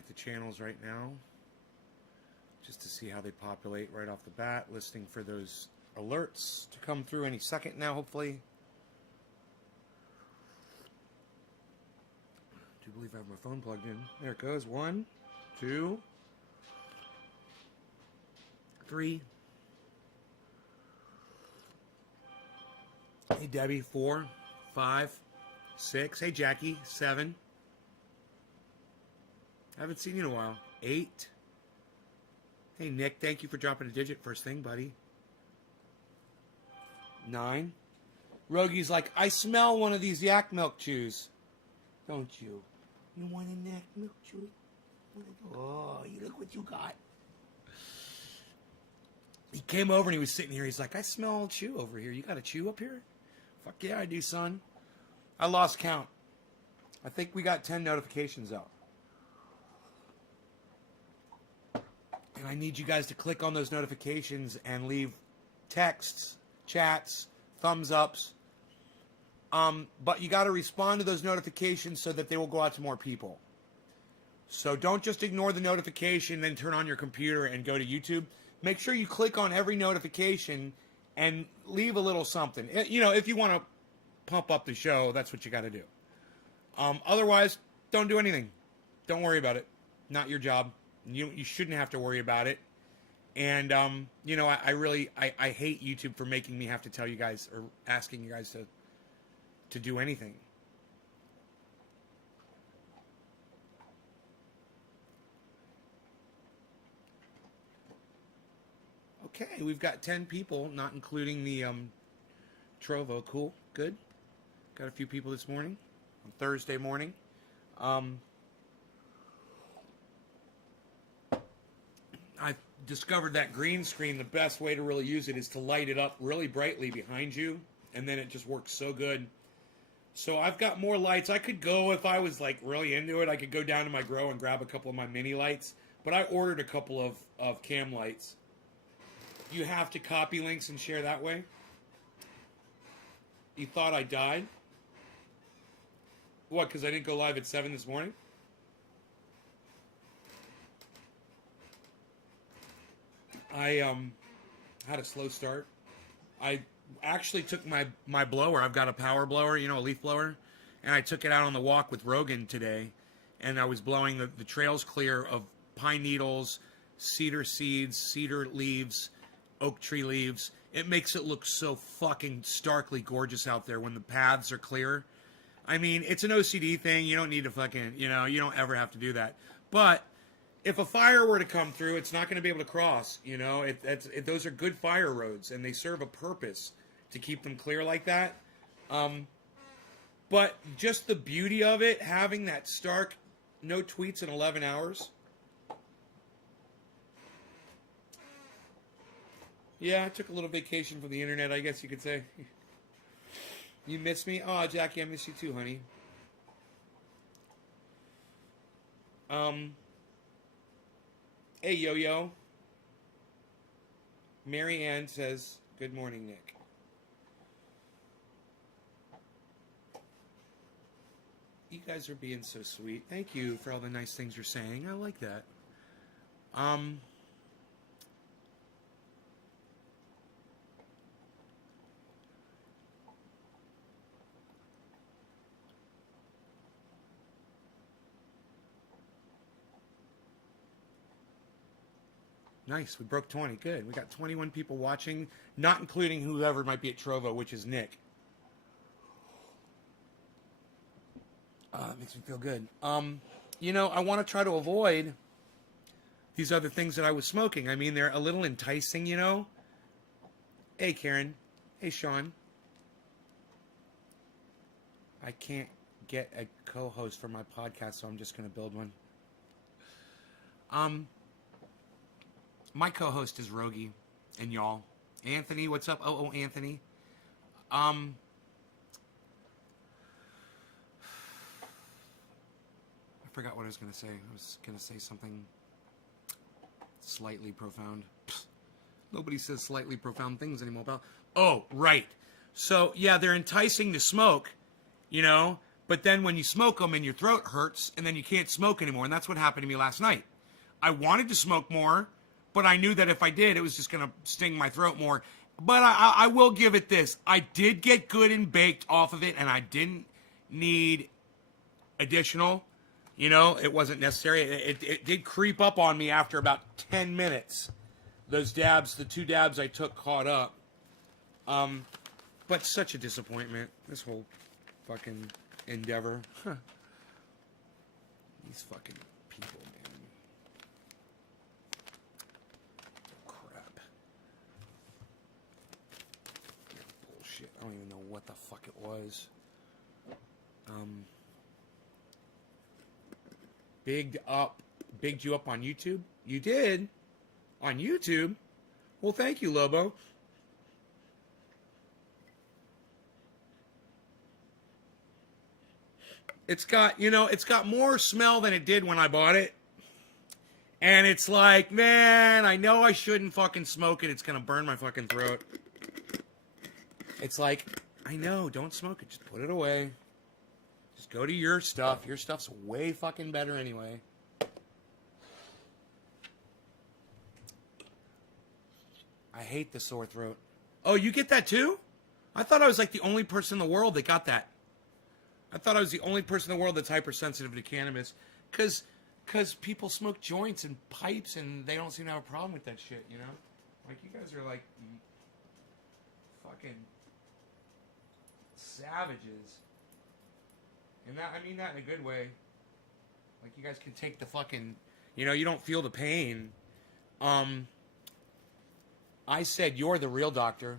at the channels right now just to see how they populate right off the bat, listening for those alerts to come through any second now, hopefully. I do believe I have my phone plugged in. There it goes. 1, 2, 3. Hey, Debbie. 4, 5, 6. Hey, Jackie. 7. I haven't seen you in a while. 8. Hey, Nick. Thank you for dropping a digit first thing, buddy. 9. Rogi's like, I smell one of these yak milk chews. Don't you? You want a yak milk chew? Oh, you look what you got. He came over and he was sitting here. He's like, I smell chew over here. You got a chew up here? Fuck yeah, I do, son. I lost count. I think we got 10 notifications out. And I need you guys to click on those notifications and leave texts, chats, thumbs ups. But you got to respond to those notifications so that they will go out to more people. So don't just ignore the notification, then turn on your computer and go to YouTube. Make sure you click on every notification and leave a little something. You know, if you want to pump up the show, that's what you got to do. Otherwise, don't do anything. Don't worry about it. Not your job. You shouldn't have to worry about it. And, you know, I hate YouTube for making me have to tell you guys or asking you guys to do anything. Okay, we've got 10 people, not including the Trovo. Cool, good. Got a few people this morning, on Thursday morning. I've discovered that green screen, the best way to really use it is to light it up really brightly behind you, and then it just works so good. So I've got more lights. I could go, if I was like really into it, I could go down to my grow and grab a couple of my mini lights, but I ordered a couple of cam lights. You have to copy links and share that way. You thought I died? What, because I didn't go live at 7 this morning? I had a slow start. I actually took my blower. I've got a power blower, you know, a leaf blower. And I took it out on the walk with Rogan today. And I was blowing the trails clear of pine needles, cedar seeds, cedar leaves, oak tree leaves. It makes it look so fucking starkly gorgeous out there when the paths are clear. I mean, it's an OCD thing. You don't need to fucking, you know, you don't ever have to do that. But if a fire were to come through, it's not going to be able to cross, you know. Those are good fire roads, and they serve a purpose to keep them clear like that. But just the beauty of it, having that stark, no tweets in 11 hours. Yeah, I took a little vacation from the internet, I guess you could say. You miss me? Oh, Jackie, I miss you too, honey. Hey, Yo-Yo. Mary Ann says, good morning, Nick. You guys are being so sweet. Thank you for all the nice things you're saying. I like that. Nice. We broke 20. Good. We got 21 people watching, not including whoever might be at Trovo, which is Nick. It makes me feel good. You know, I want to try to avoid these other things that I was smoking. I mean, they're a little enticing, you know. Hey, Karen. Hey, Sean. I can't get a co-host for my podcast, so I'm just going to build one. My co-host is Rogie and y'all. Anthony, what's up? Oh, Anthony. I forgot what I was going to say. I was going to say something slightly profound. Nobody says slightly profound things anymore. Oh, right. So, yeah, they're enticing to smoke, you know, But then when you smoke them and your throat hurts and then you can't smoke anymore. And that's what happened to me last night. I wanted to smoke more, but I knew that if I did, it was just going to sting my throat more. But I will give it this. I did get good and baked off of it, and I didn't need additional. You know, it wasn't necessary. It did creep up on me after about 10 minutes. Those dabs, the 2 dabs I took caught up. But such a disappointment, this whole fucking endeavor. Huh. These fucking people, man. Crap. Bullshit. I don't even know what the fuck it was. Bigged you up on YouTube? You did? On YouTube? Well, thank you, Lobo. It's got, it's got more smell than it did when I bought it. And it's like, man, I know I shouldn't fucking smoke it. It's going to burn my fucking throat. It's like, I know, don't smoke it. Just put it away. Just go to your stuff. Your stuff's way fucking better anyway. I hate the sore throat. Oh, you get that too? I thought I was like the only person in the world that got that. I thought I was the only person in the world that's hypersensitive to cannabis. Because people smoke joints and pipes and they don't seem to have a problem with that shit, you know? Like, you guys are like fucking savages. And that, I mean that in a good way. Like, you guys can take the fucking, you don't feel the pain. I said, you're the real doctor.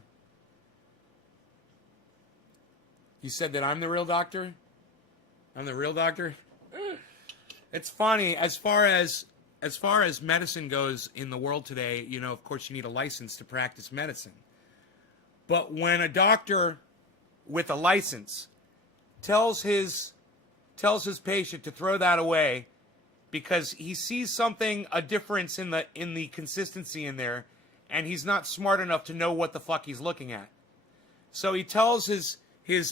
You said that I'm the real doctor? I'm the real doctor? It's funny, as far as medicine goes in the world today, of course you need a license to practice medicine. But when a doctor with a license tells his patient to throw that away because he sees a difference in the consistency in there, and he's not smart enough to know what the fuck he's looking at. So he tells his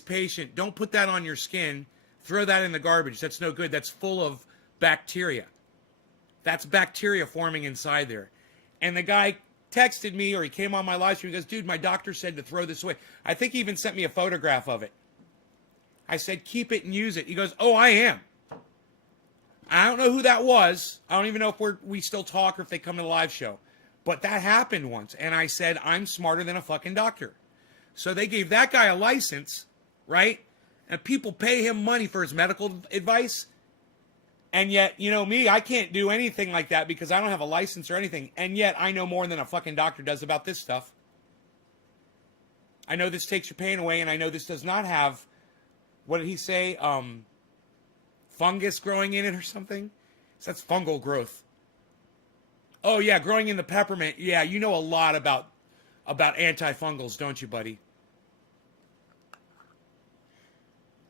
patient, don't put that on your skin, throw that in the garbage. That's no good. That's full of bacteria. That's bacteria forming inside there. And the guy texted me, or he came on my live stream, he goes, dude, my doctor said to throw this away. I think he even sent me a photograph of it. I said, keep it and use it. He goes, oh, I am. I don't know who that was. I don't even know if we still talk or if they come to the live show. But that happened once. And I said, I'm smarter than a fucking doctor. So they gave that guy a license, right? And people pay him money for his medical advice. And yet, me, I can't do anything like that because I don't have a license or anything. And yet, I know more than a fucking doctor does about this stuff. I know this takes your pain away, and I know this does not have, what did he say, fungus growing in it or something? So that's fungal growth. Oh, yeah, growing in the peppermint. Yeah, you know a lot about antifungals, don't you, buddy?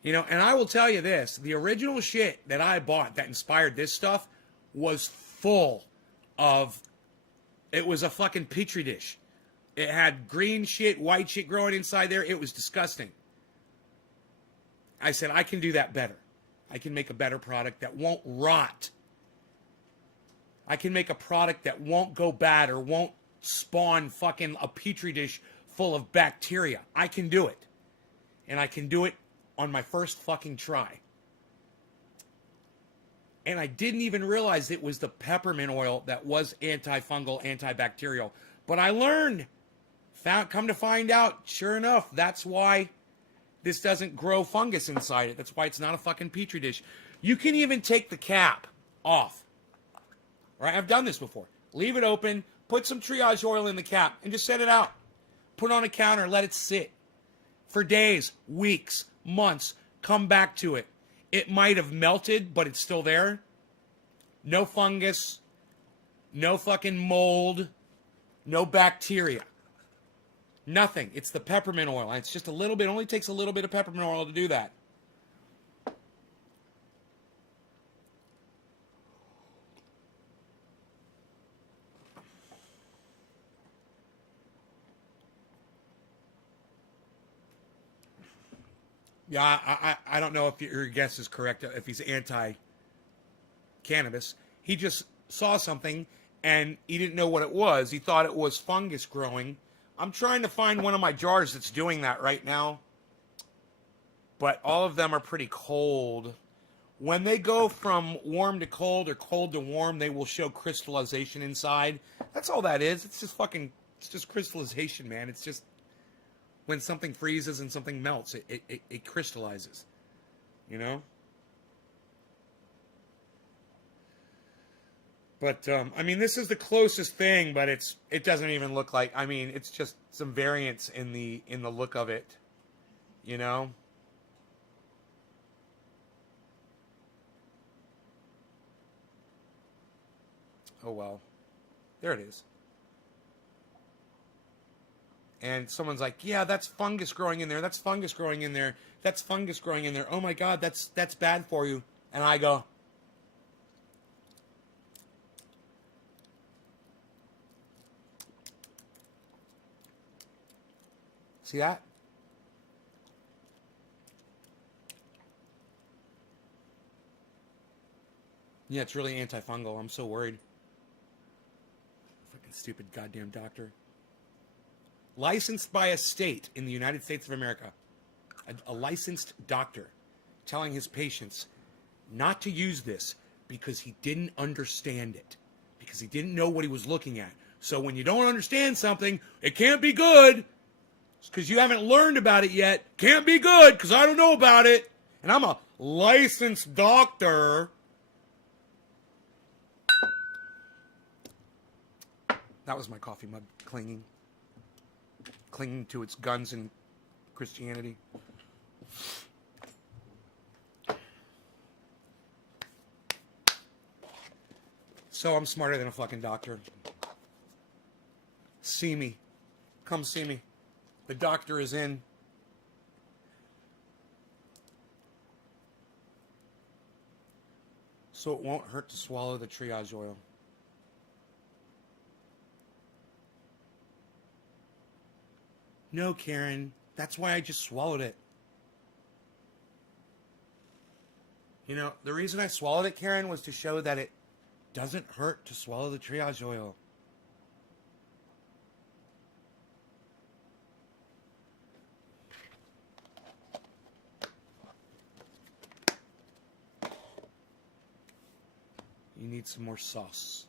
And I will tell you this, the original shit that I bought that inspired this stuff was full of, it was a fucking petri dish. It had green shit, white shit growing inside there. It was disgusting. I said, I can do that better. I can make a better product that won't rot. I can make a product that won't go bad or won't spawn fucking a petri dish full of bacteria. I can do it. And I can do it on my first fucking try. And I didn't even realize it was the peppermint oil that was antifungal, antibacterial. But I learned, come to find out, sure enough, that's why this doesn't grow fungus inside it. That's why it's not a fucking petri dish. You can even take the cap off. Right? I've done this before. Leave it open, put some triage oil in the cap, and just set it out. Put it on a counter, let it sit. For days, weeks, months, come back to it. It might have melted, but it's still there. No fungus, no fucking mold, no bacteria. Nothing. It's the peppermint oil. It's just a little bit, only takes a little bit of peppermint oil to do that. Yeah, I don't know if your guess is correct, if he's anti-cannabis. He just saw something, and he didn't know what it was. He thought it was fungus growing. I'm trying to find one of my jars that's doing that right now, but all of them are pretty cold. When they go from warm to cold or cold to warm, they will show crystallization inside. That's all that is. It's just crystallization, man. It's just when something freezes and something melts, it crystallizes, you know? But, I mean, this is the closest thing, but it doesn't even look like, I mean, it's just some variance in the look of it, you know? Oh, well. There it is. And someone's like, yeah, that's fungus growing in there. That's fungus growing in there. That's fungus growing in there. Oh, my God, that's bad for you. And I go, see that? Yeah, it's really antifungal. I'm so worried. Fucking stupid goddamn doctor. Licensed by a state in the United States of America. A licensed doctor telling his patients not to use this because he didn't understand it. Because he didn't know what he was looking at. So when you don't understand something, it can't be good. Because you haven't learned about it yet. Can't be good because I don't know about it. And I'm a licensed doctor. That was my coffee mug clinging to its guns in Christianity. So I'm smarter than a fucking doctor. See me. Come see me. The doctor is in. So it won't hurt to swallow the triage oil. No, Karen. That's why I just swallowed it. You know, the reason I swallowed it, Karen, was to show that it doesn't hurt to swallow the triage oil. You need some more sauce.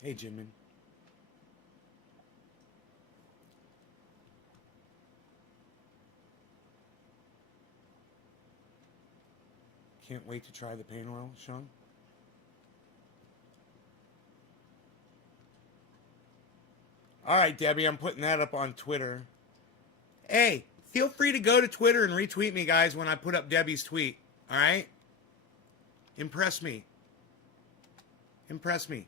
Hey, Jimin. Can't wait to try the pain oil, Sean. All right, Debbie, I'm putting that up on Twitter. Hey, feel free to go to Twitter and retweet me, guys, when I put up Debbie's tweet. All right? Impress me. Impress me.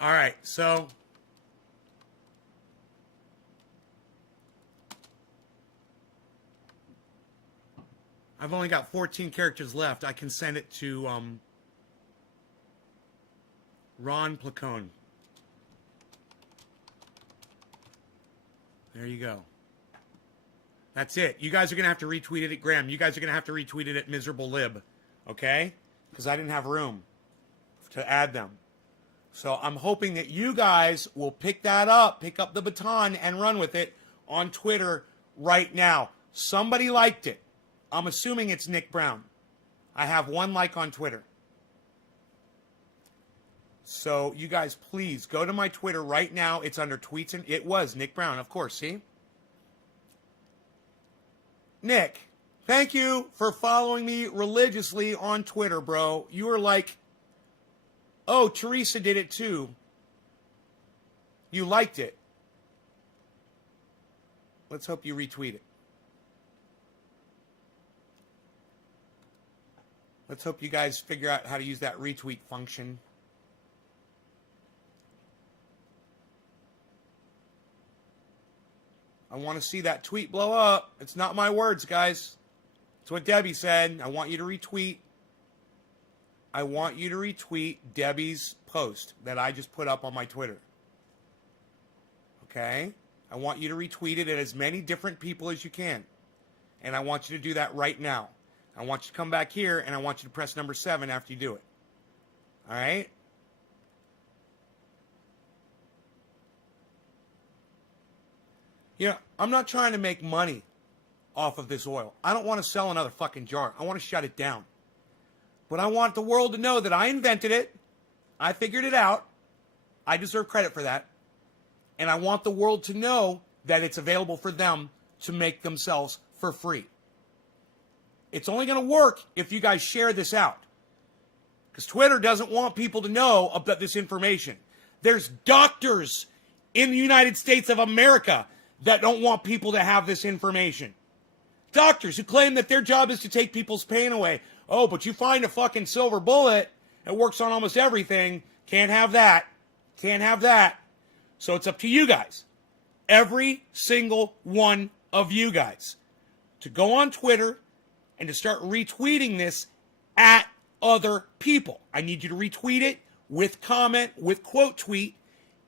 All right, so I've only got 14 characters left. I can send it to Ron Placone. There you go. That's it. You guys are going to have to retweet it at Graham. You guys are going to have to retweet it at Miserable Lib. Okay? Because I didn't have room to add them. So I'm hoping that you guys will pick that up, pick up the baton, and run with it on Twitter right now. Somebody liked it. I'm assuming it's Nick Brown. I have one like on Twitter. So you guys, please go to my Twitter right now. It's under tweets, and it was Nick Brown, of course. See? Nick, Thank you for following me religiously on Twitter, bro. You were like, oh, Teresa did it too. You liked it. Let's hope you retweet it. Let's hope you guys figure out how to use that retweet function. I want to see that tweet blow up. It's not my words, guys. It's what Debbie said. I want you to retweet. I want you to retweet Debbie's post that I just put up on my Twitter. Okay? I want you to retweet it at as many different people as you can. And I want you to do that right now. I want you to come back here, and I want you to press number 7 after you do it. All right? You know, I'm not trying to make money off of this oil. I don't want to sell another fucking jar. I want to shut it down. But I want the world to know that I invented it. I figured it out. I deserve credit for that. And I want the world to know that it's available for them to make themselves for free. It's only going to work if you guys share this out. Because Twitter doesn't want people to know about this information. There's doctors in the United States of America that don't want people to have this information. Doctors who claim that their job is to take people's pain away. Oh, but you find a fucking silver bullet that works on almost everything. Can't have that. Can't have that. So it's up to you guys. Every single one of you guys to go on Twitter and to start retweeting this at other people. I need you to retweet it with comment, with quote tweet,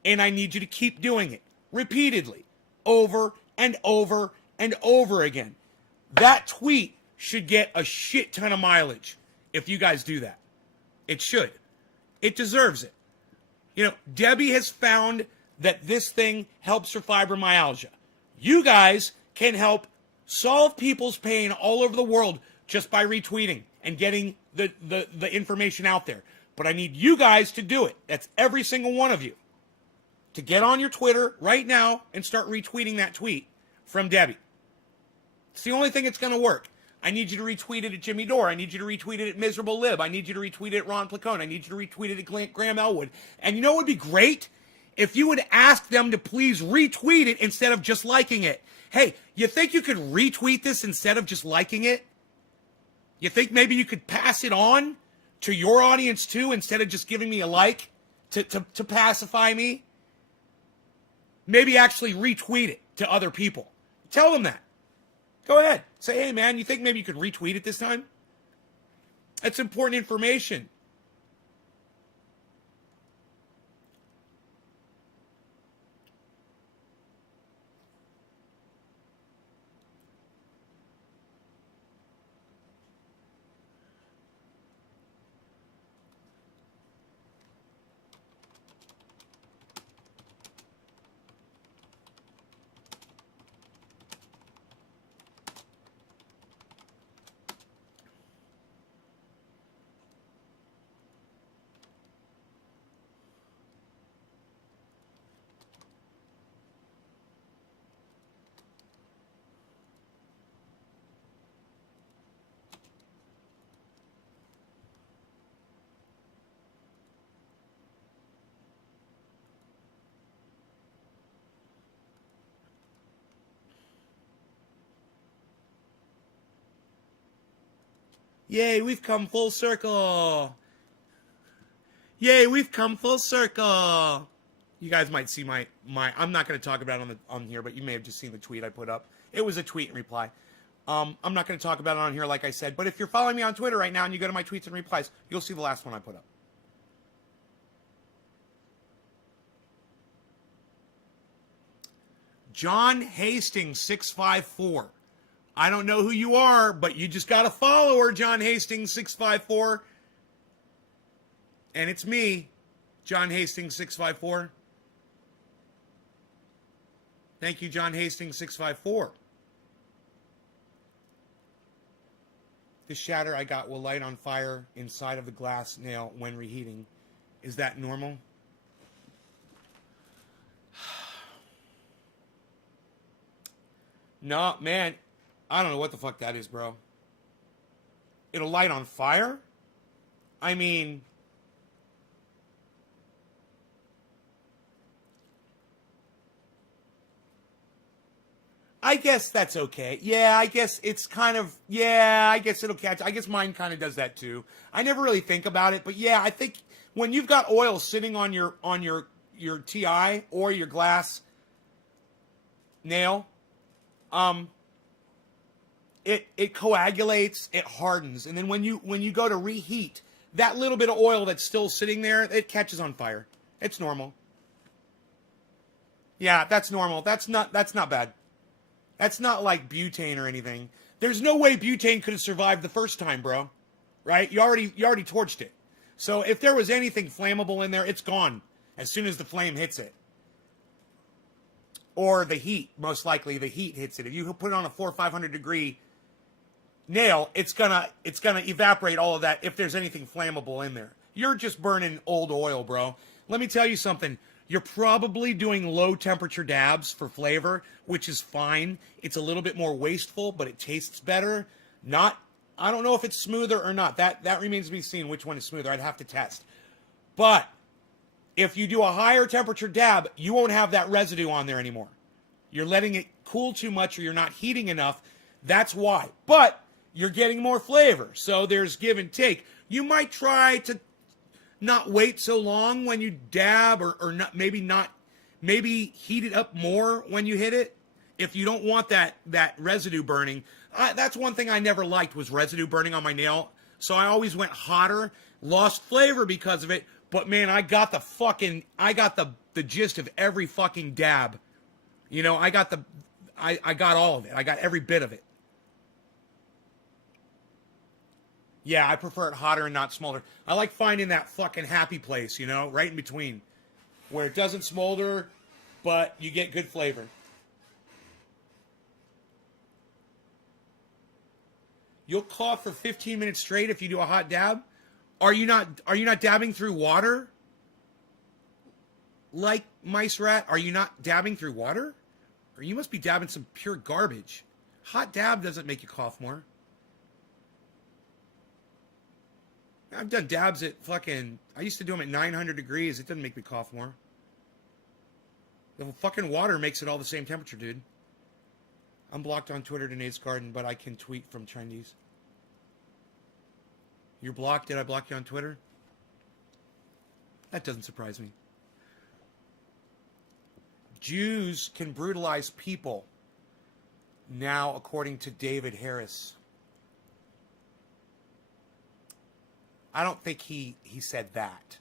and I need you to keep doing it repeatedly, over and over and over again. That tweet should get a shit ton of mileage if you guys do that. It should. It deserves it. You know, Debbie has found that this thing helps for fibromyalgia. You guys can help solve people's pain all over the world just by retweeting and getting the information out there. But I need you guys to do it. That's every single one of you. To get on your Twitter right now and start retweeting that tweet from Debbie. It's the only thing that's going to work. I need you to retweet it at Jimmy Dore. I need you to retweet it at Miserable Lib. I need you to retweet it at Ron Placone. I need you to retweet it at Graham Elwood. And you know what would be great? If you would ask them to please retweet it instead of just liking it. Hey, you think you could retweet this instead of just liking it? You think maybe you could pass it on to your audience too instead of just giving me a like to pacify me? Maybe actually retweet it to other people. Tell them that. Go ahead. Say, hey, man, you think maybe you could retweet it this time? That's important information. Yay, we've come full circle. Yay, we've come full circle. You guys might see my I'm not going to talk about it on here, but you may have just seen the tweet I put up. It was a tweet and reply. I'm not going to talk about it on here like I said, but if you're following me on Twitter right now and you go to my tweets and replies, you'll see the last one I put up. John Hastings 654. I don't know who you are, but you just got a follower, John Hastings 654. And it's me, John Hastings 654. Thank you, John Hastings 654. The shatter I got will light on fire inside of the glass nail when reheating. Is that normal? No, man. I don't know what the fuck that is, bro. It'll light on fire? I mean... I guess that's okay. Yeah, I guess it's kind of, yeah, I guess it'll catch. I guess mine kind of does that too. I never really think about it, but yeah, I think when you've got oil sitting on your TI or your glass nail, it coagulates, it hardens, and then when you go to reheat, that little bit of oil that's still sitting there, it catches on fire. It's normal. Yeah, that's normal. That's not bad. That's not like butane or anything. There's no way butane could have survived the first time, bro. Right? You already torched it. So if there was anything flammable in there, it's gone as soon as the flame hits it. Or the heat, most likely the heat hits it. If you put it on a 400 or 500 degree nail, it's gonna evaporate all of that if there's anything flammable in there. You're just burning old oil, bro. Let me tell you something. You're probably doing low temperature dabs for flavor, which is fine. It's a little bit more wasteful, but it tastes better. I don't know if it's smoother or not. That remains to be seen which one is smoother. I'd have to test. But if you do a higher temperature dab, you won't have that residue on there anymore. You're letting it cool too much or you're not heating enough. That's why. But you're getting more flavor. So there's give and take. You might try to not wait so long when you dab or maybe heat it up more when you hit it if you don't want that residue burning. That's one thing I never liked was residue burning on my nail, so I always went hotter, lost flavor because of it, but man, I got the gist of every fucking dab. You know, I got all of it. I got every bit of it. Yeah, I prefer it hotter and not smolder. I like finding that fucking happy place, you know, right in between. Where it doesn't smolder, but you get good flavor. You'll cough for 15 minutes straight if you do a hot dab? Are you not dabbing through water? Like Mice Rat, are you not dabbing through water? Or you must be dabbing some pure garbage. Hot dab doesn't make you cough more. I've done dabs at I used to do them at 900 degrees. It doesn't make me cough more. The fucking water makes it all the same temperature, dude. I'm blocked on Twitter to Nate's Garden, but I can tweet from Chinese. You're blocked? Did I block you on Twitter? That doesn't surprise me. Jews can brutalize people now, according to David Harris. I don't think he said that.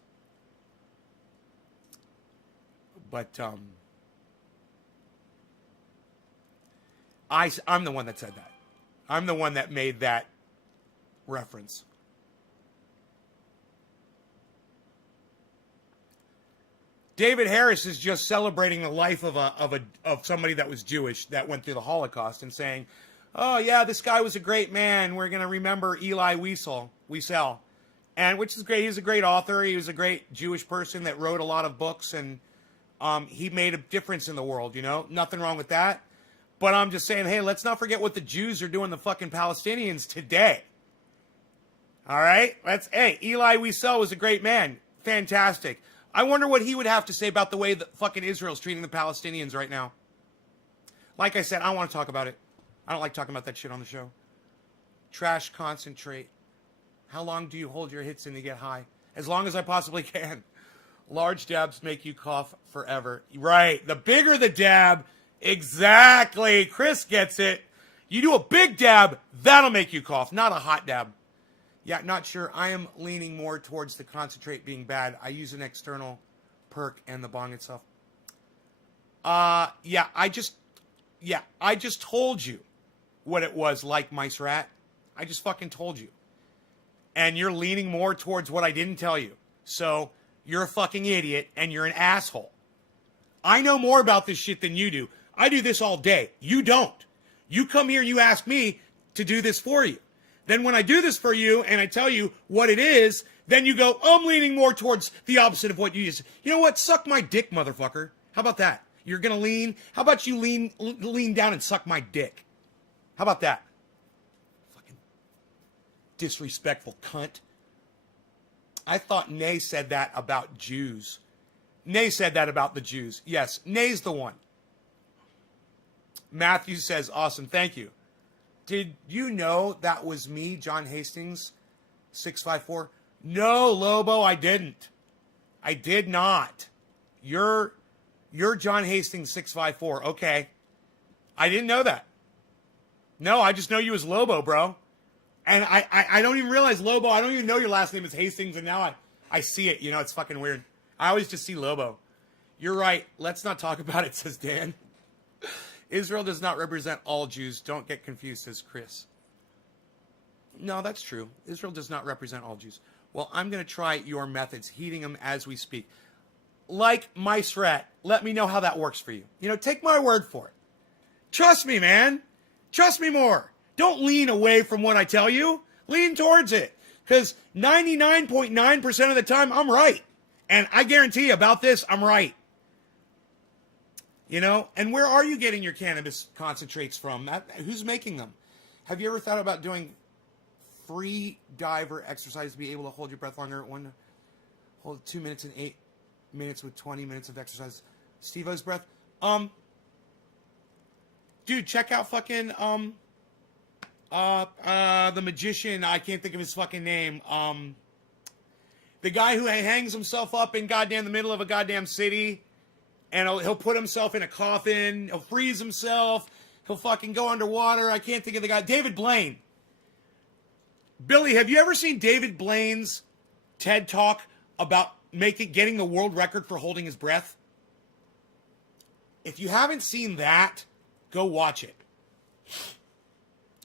But I'm the one that said that. I'm the one that made that reference. David Harris is just celebrating the life of somebody that was Jewish that went through the Holocaust and saying, "Oh yeah, this guy was a great man. We're going to remember Elie Wiesel." And which is great. He's a great author. He was a great Jewish person that wrote a lot of books, and he made a difference in the world, you know? Nothing wrong with that. But I'm just saying, hey, let's not forget what the Jews are doing to fucking Palestinians today. All right? Hey, Elie Wiesel was a great man. Fantastic. I wonder what he would have to say about the way that fucking Israel's treating the Palestinians right now. Like I said, I don't want to talk about it. I don't like talking about that shit on the show. Trash concentrate. How long do you hold your hits in to get high? As long as I possibly can. Large dabs make you cough forever. Right. The bigger the dab. Exactly. Chris gets it. You do a big dab, that'll make you cough, not a hot dab. Yeah, not sure. I am leaning more towards the concentrate being bad. I use an external perk and the bong itself. I just told you what it was like, Mice Rat. I just fucking told you. And you're leaning more towards what I didn't tell you. So you're a fucking idiot and you're an asshole. I know more about this shit than you do. I do this all day. You don't. You come here and you ask me to do this for you. Then when I do this for you and I tell you what it is, then you go, oh, I'm leaning more towards the opposite of what you just. You know what? Suck my dick, motherfucker. How about that? You're going to lean? How about you lean down and suck my dick? How about that? Fucking disrespectful cunt. I thought Nay said that about Jews. Nay said that about the Jews. Yes, Nay's the one. Matthew says, awesome, thank you. Did you know that was me, John Hastings, 654? No, Lobo, I didn't. I did not. You're John Hastings, 654. Okay. I didn't know that. No, I just know you as Lobo, bro. And I don't even realize Lobo. I don't even know your last name is Hastings, and now I see it. You know, it's fucking weird. I always just see Lobo. You're right. Let's not talk about it, says Dan. Israel does not represent all Jews. Don't get confused, says Chris. No, that's true. Israel does not represent all Jews. Well, I'm going to try your methods, heating them as we speak. Like Mice Rat, let me know how that works for you. You know, take my word for it. Trust me, man. Trust me more. Don't lean away from what I tell you. Lean towards it. Because 99.9% of the time, I'm right. And I guarantee you about this, I'm right. You know? And where are you getting your cannabis concentrates from? Who's making them? Have you ever thought about doing free diver exercise to be able to hold your breath longer? Hold 2 minutes and 8 minutes with 20 minutes of exercise. Steve-O's breath. Dude, check out fucking the magician. I can't think of his fucking name. The guy who hangs himself up in goddamn the middle of a goddamn city, and he'll put himself in a coffin. He'll freeze himself. He'll fucking go underwater. I can't think of the guy. David Blaine. Billy, have you ever seen David Blaine's TED Talk about getting the world record for holding his breath? If you haven't seen that, go watch it.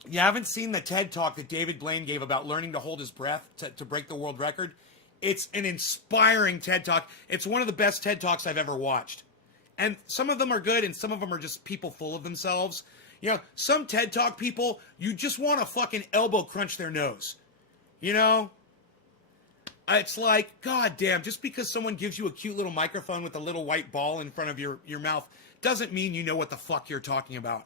You haven't seen the TED Talk that David Blaine gave about learning to hold his breath to break the world record? It's an inspiring TED Talk. It's one of the best TED Talks I've ever watched. And some of them are good, and some of them are just people full of themselves. You know, some TED Talk people, you just want to fucking elbow crunch their nose. You know? It's like, god damn, just because someone gives you a cute little microphone with a little white ball in front of your mouth doesn't mean you know what the fuck you're talking about.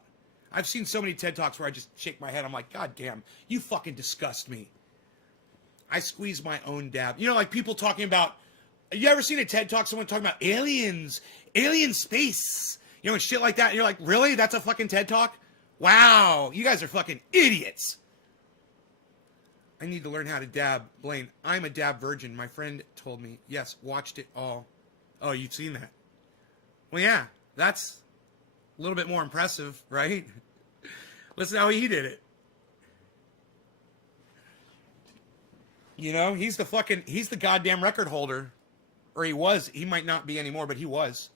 I've seen so many TED Talks where I just shake my head. I'm like, god damn, you fucking disgust me. I squeeze my own dab. You know, like people talking about, you ever seen a TED Talk, someone talking about aliens, alien space, you know, and shit like that. And you're like, really? That's a fucking TED Talk? Wow, you guys are fucking idiots. I need to learn how to dab. Blaine, I'm a dab virgin. My friend told me. Yes, watched it all. Oh, you've seen that? Well, yeah, that's a little bit more impressive, right? Listen how he did it. You know, he's the goddamn record holder. Or he was. He might not be anymore, but he was.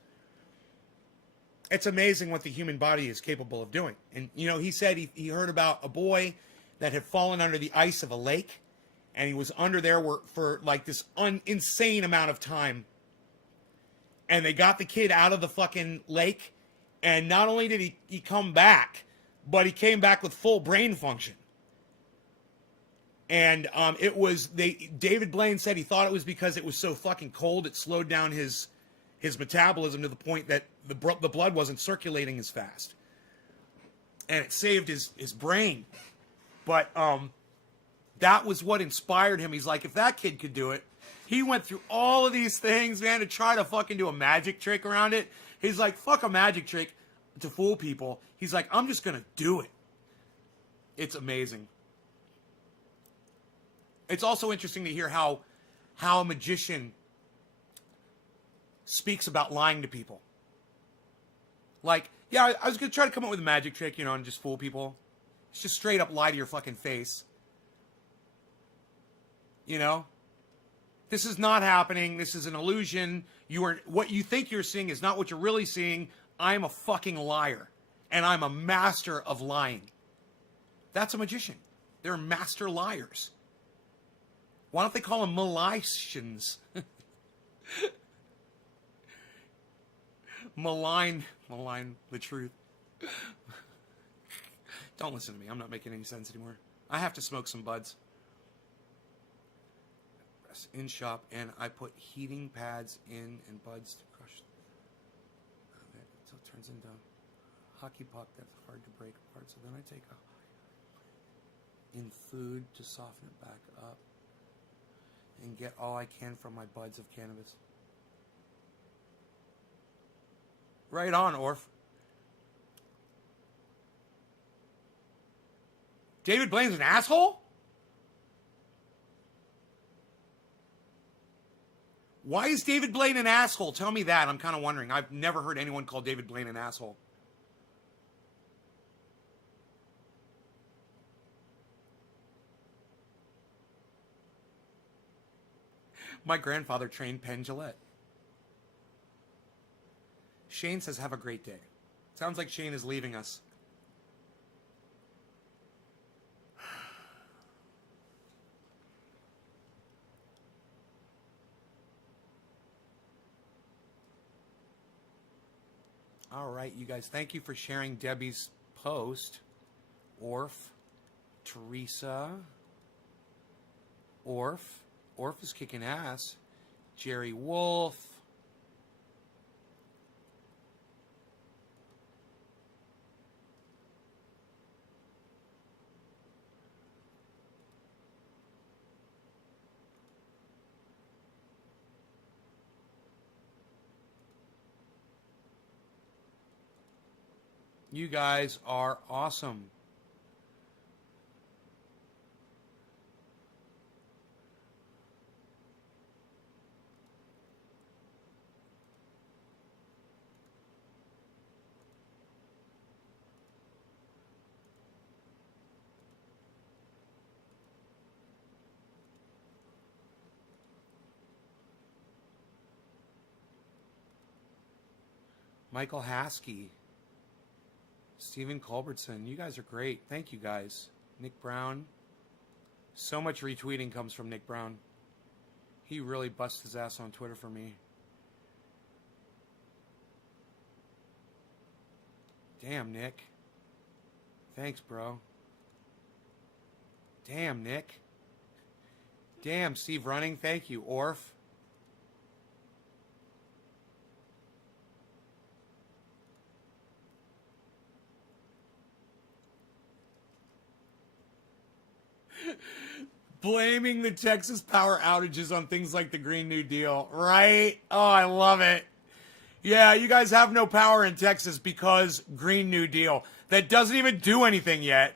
It's amazing what the human body is capable of doing. And, you know, he said he heard about a boy that had fallen under the ice of a lake. And he was under there for like this insane amount of time. And they got the kid out of the fucking lake. And not only did he come back, but he came back with full brain function. And David Blaine said he thought it was because it was so fucking cold, it slowed down his metabolism to the point that the blood wasn't circulating as fast. And it saved his brain. But that was what inspired him. He's like, if that kid could do it, he went through all of these things, man, to try to fucking do a magic trick around it. He's like, fuck a magic trick to fool people. He's like, I'm just going to do it. It's amazing. It's also interesting to hear how a magician speaks about lying to people. Like, yeah, I was going to try to come up with a magic trick, you know, and just fool people. It's just straight up lie to your fucking face. You know? This is not happening. This is an illusion. What you think you're seeing is not what you're really seeing. I'm a fucking liar. And I'm a master of lying. That's a magician. They're master liars. Why don't they call them malicians? Malign the truth. Don't listen to me. I'm not making any sense anymore. I have to smoke some buds. In shop, and I put heating pads in and buds to crush it until it turns into hockey puck that's hard to break apart. So then I take a in food to soften it back up and get all I can from my buds of cannabis. Right on, Orf. David Blaine's an asshole? Why is David Blaine an asshole? Tell me that. I'm kind of wondering. I've never heard anyone call David Blaine an asshole. My grandfather trained Penn Jillette. Shane says, have a great day. Sounds like Shane is leaving us. All right, you guys. Thank you for sharing Debbie's post. Orf, Teresa, Orf. Orf is kicking ass. Jerry Wolf. You guys are awesome. Michael Haskey. Stephen Culbertson, you guys are great. Thank you guys. Nick Brown. So much retweeting comes from Nick Brown. He really busts his ass on Twitter for me. Damn, Nick. Thanks, bro. Damn, Nick. Damn, Steve Running. Thank you, Orf. Blaming the Texas power outages on things like the Green New Deal, right? Oh, I love it. Yeah, you guys have no power in Texas because Green New Deal. That doesn't even do anything yet.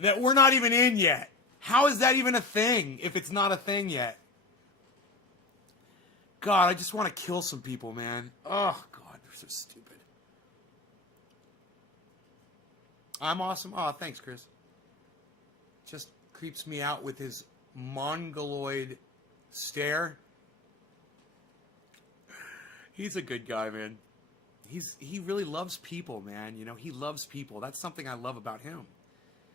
That we're not even in yet. How is that even a thing if it's not a thing yet? God, I just want to kill some people, man. Oh, God, they're so stupid. I'm awesome. Oh, thanks, Chris. Just creeps me out with his mongoloid stare. He's a good guy, man. He really loves people, man. You know, he loves people. That's something I love about him.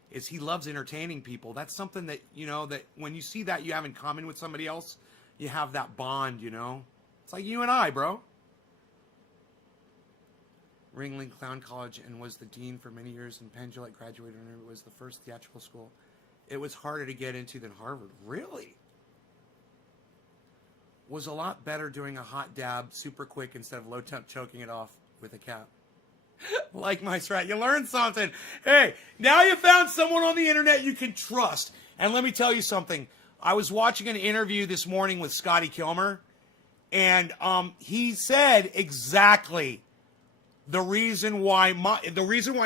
Is he loves entertaining people. That's something that, you know, that when you see that you have in common with somebody else, you have that bond, you know. It's like you and I, bro. Ringling Clown College and was the dean for many years, and Penn Jillette graduated and it was the first theatrical school. It was harder to get into than Harvard. Really? Was a lot better doing a hot dab super quick instead of low temp choking it off with a cap. Like my strat. You learned something. Hey, now you found someone on the internet you can trust. And let me tell you something. I was watching an interview this morning with Scotty Kilmer, and he said exactly the reason why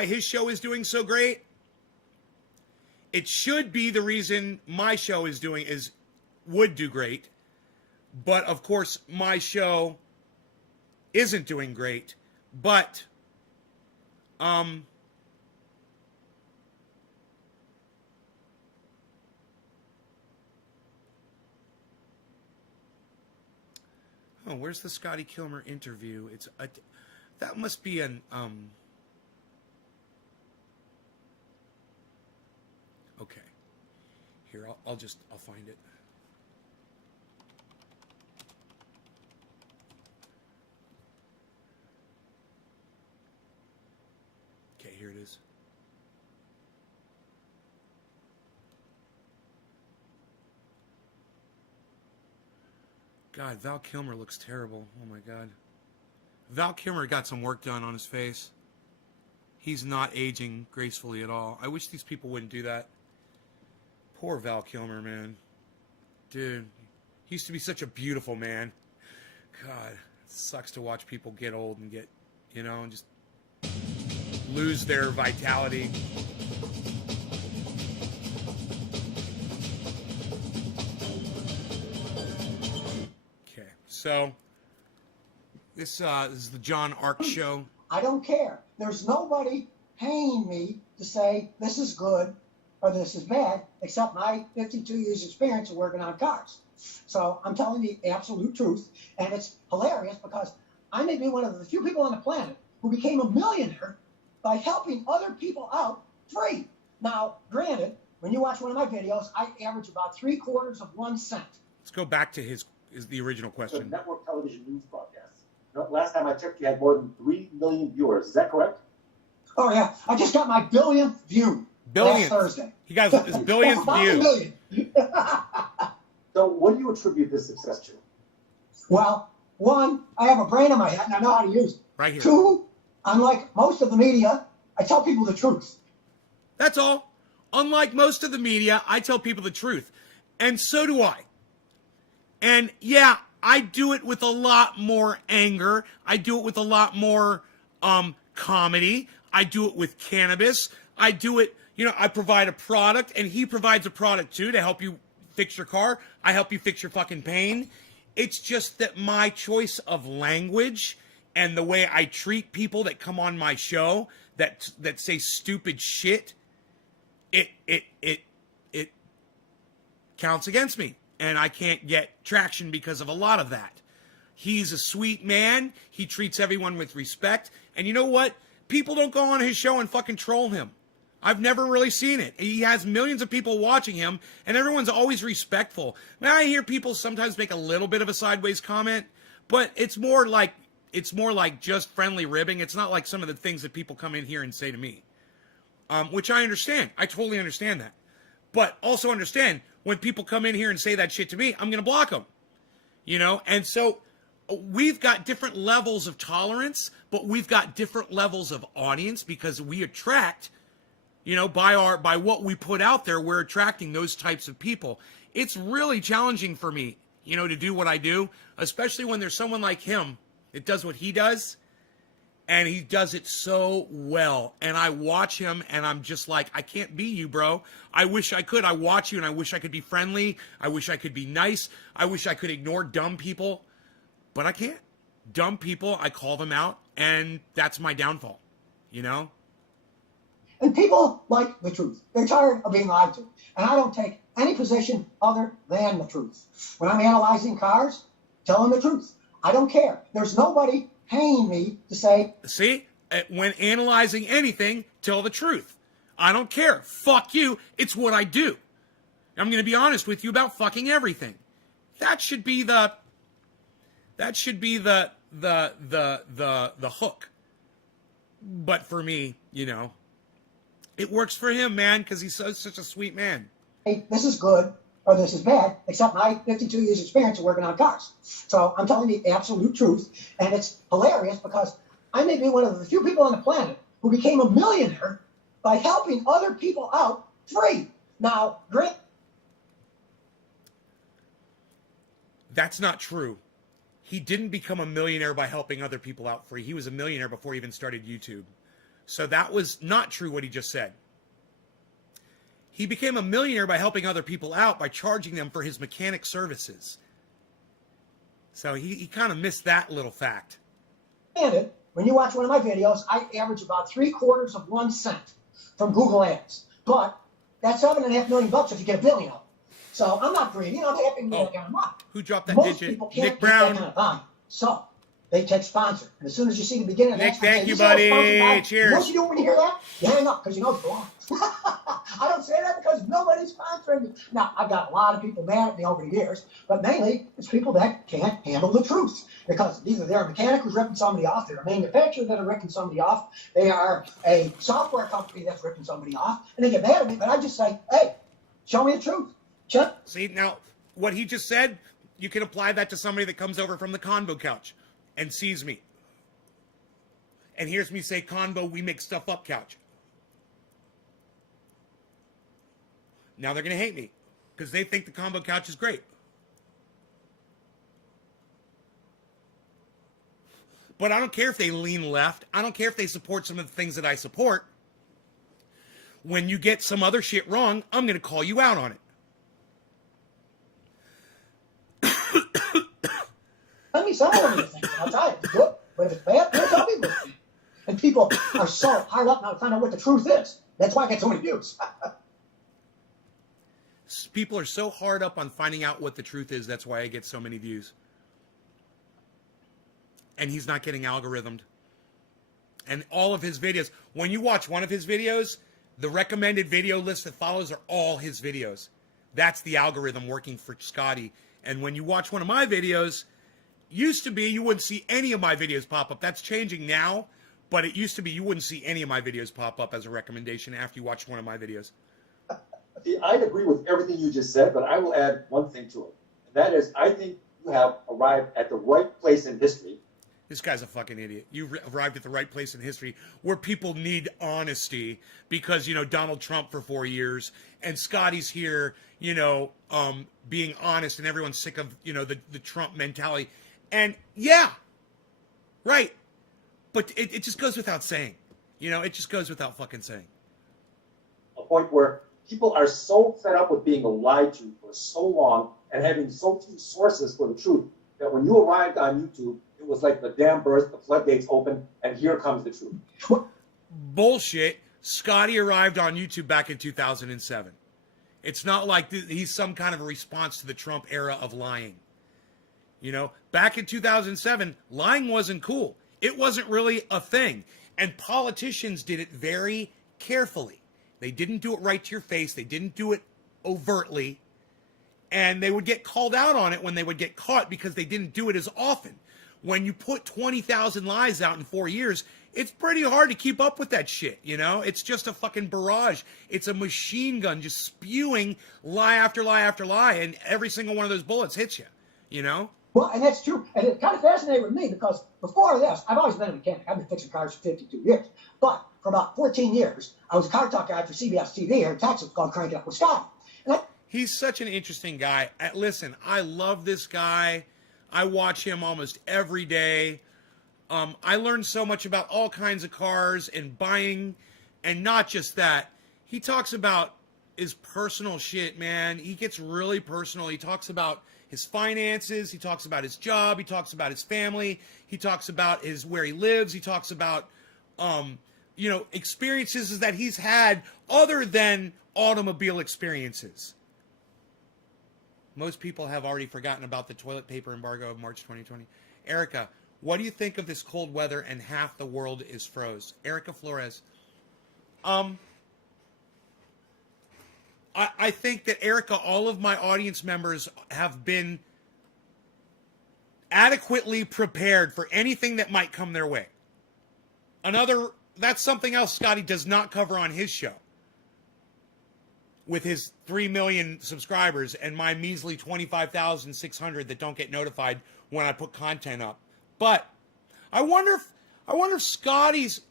his show is doing so great. It should be the reason my show would do great. But of course, my show isn't doing great. But oh, where's the Scotty Kilmer interview? That must be an okay. Here, I'll find it. Okay, here it is. God, Val Kilmer looks terrible. Oh my God. Val Kilmer got some work done on his face. He's not aging gracefully at all. I wish these people wouldn't do that. Poor Val Kilmer, man. Dude, he used to be such a beautiful man. God, it sucks to watch people get old and get, and just lose their vitality. Okay, so this is the John Ark Show. I don't care. There's nobody paying me to say this is good or this is bad, except my 52 years experience of working on cars. So I'm telling the absolute truth, and it's hilarious because I may be one of the few people on the planet who became a millionaire by helping other people out free. Now, granted, when you watch one of my videos, I average about 3/4 of 1 cent. Let's go back to the original question. Network television news broadcasts. Last time I checked, you had more than 3 million viewers. Is that correct? Oh, yeah. I just got my billionth view last Thursday. He got his billionth view. So what do you attribute this success to? Well, one, I have a brain in my head and I know how to use it. Right here. Two, unlike most of the media, I tell people the truth. That's all. Unlike most of the media, I tell people the truth. And so do I. And yeah, I do it with a lot more anger. I do it with a lot more comedy. I do it with cannabis. I do it, I provide a product and he provides a product too to help you fix your car. I help you fix your fucking pain. It's just that my choice of language and the way I treat people that come on my show that say stupid shit, it counts against me. And I can't get traction because of a lot of that. He's a sweet man. He treats everyone with respect. And you know what? People don't go on his show and fucking troll him. I've never really seen it. He has millions of people watching him, and everyone's always respectful. Now, I hear people sometimes make a little bit of a sideways comment, but it's more like just friendly ribbing. It's not like some of the things that people come in here and say to me, which I understand. I totally understand that. But also understand, when people come in here and say that shit to me, I'm going to block them. And so we've got different levels of tolerance, but we've got different levels of audience because we attract, by what we put out there, we're attracting those types of people. It's really challenging for me, to do what I do, especially when there's someone like him that does what he does, and he does it so well. And I watch him, and I'm just like, I can't be you, bro. I wish I could. I watch you, and I wish I could be friendly. I wish I could be nice. I wish I could ignore dumb people, but I can't. Dumb people, I call them out, and that's my downfall, And people like the truth. They're tired of being lied to. And I don't take any position other than the truth. When I'm analyzing cars, tell them the truth. I don't care. There's nobody paying me to say. See, when analyzing anything, tell the truth. I don't care. Fuck you. It's what I do. I'm going to be honest with you about fucking everything. That should be the hook. But for me, it works for him, man, because he's such a sweet man. Hey, this is good or this is bad, except my 52 years experience of working on cars. So I'm telling the absolute truth, and it's hilarious because I may be one of the few people on the planet who became a millionaire by helping other people out free. Now, great. That's not true. He didn't become a millionaire by helping other people out free. He was a millionaire before he even started YouTube. So that was not true what he just said. He became a millionaire by helping other people out by charging them for his mechanic services. So he kind of missed that little fact. Granted, when you watch one of my videos, I average about 3/4 of 1 cent from Google Ads. But that's $7.5 million if you get a billion of them. So I'm not greedy. I'm happy with that kind of money. Who dropped that Most digit? people can't Nick get Brown. that kind of volume. So they take sponsor. And as soon as you see the beginning of Nick, that, thank say, you, see how it's buddy. sponsored by-" Cheers. You know what you do when you hear that? You hang up because you know it's wrong. I don't say that because nobody's sponsoring me. Now, I've got a lot of people mad at me over the years, but mainly it's people that can't handle the truth. Because either they're a mechanic who's ripping somebody off, they're a manufacturer that are ripping somebody off, they are a software company that's ripping somebody off, and they get mad at me, but I just say, hey, show me the truth. Check. See, now, what he just said, you can apply that to somebody that comes over from the Convo couch and sees me. And hears me say, Convo, we make stuff up couch. Now they're going to hate me because they think the combo couch is great. But I don't care if they lean left. I don't care if they support some of the things that I support. When you get some other shit wrong, I'm going to call you out on it. Let me some of these things. I'll tell you, it's good. But if it's bad, don't tell people. And people are so hard up now to find out what the truth is. That's why I get so many views. People are so hard up on finding out what the truth is. That's why I get so many views. And he's not getting algorithmed. And all of his videos, when you watch one of his videos, the recommended video list that follows are all his videos. That's the algorithm working for Scotty. And when you watch one of my videos, used to be you wouldn't see any of my videos pop up. That's changing now, but it used to be you wouldn't see any of my videos pop up as a recommendation after you watched one of my videos. See, I'd agree with everything you just said, but I will add one thing to it. And that is, I think you have arrived at the right place in history. This guy's a fucking idiot. You've arrived at the right place in history where people need honesty because, Donald Trump for 4 years and Scotty's here, being honest and everyone's sick of, the Trump mentality. And yeah, right. But it just goes without saying, it just goes without fucking saying. A point where people are so fed up with being lied to for so long and having so few sources for the truth that when you arrived on YouTube, it was like the dam burst, the floodgates open, and here comes the truth. Bullshit. Scotty arrived on YouTube back in 2007. It's not like he's some kind of a response to the Trump era of lying. Back in 2007, lying wasn't cool. It wasn't really a thing. And politicians did it very carefully. They didn't do it right to your face. They didn't do it overtly. And they would get called out on it when they would get caught because they didn't do it as often. When you put 20,000 lies out in 4 years, it's pretty hard to keep up with that shit, It's just a fucking barrage. It's a machine gun just spewing lie after lie after lie, and every single one of those bullets hits you, Well, and that's true. And it kind of fascinated with me because before this, I've always been a mechanic. I've been fixing cars for 52 years. But for about 14 years, I was a car talk guy for CBS TV here in Texas called Crank It Up with Scotty. He's such an interesting guy. Listen, I love this guy. I watch him almost every day. I learned so much about all kinds of cars and buying, and not just that. He talks about his personal shit, man. He gets really personal. He talks about his finances. He talks about his job. He talks about his family. He talks about where he lives. He talks about, experiences that he's had other than automobile experiences. Most people have already forgotten about the toilet paper embargo of March 2020. Erica, what do you think of this cold weather and half the world is froze? Erica Flores. I think that, Erica, all of my audience members have been adequately prepared for anything that might come their way. That's something else Scotty does not cover on his show. With his 3 million subscribers and my measly 25,600 that don't get notified when I put content up. But I wonder if Scotty's,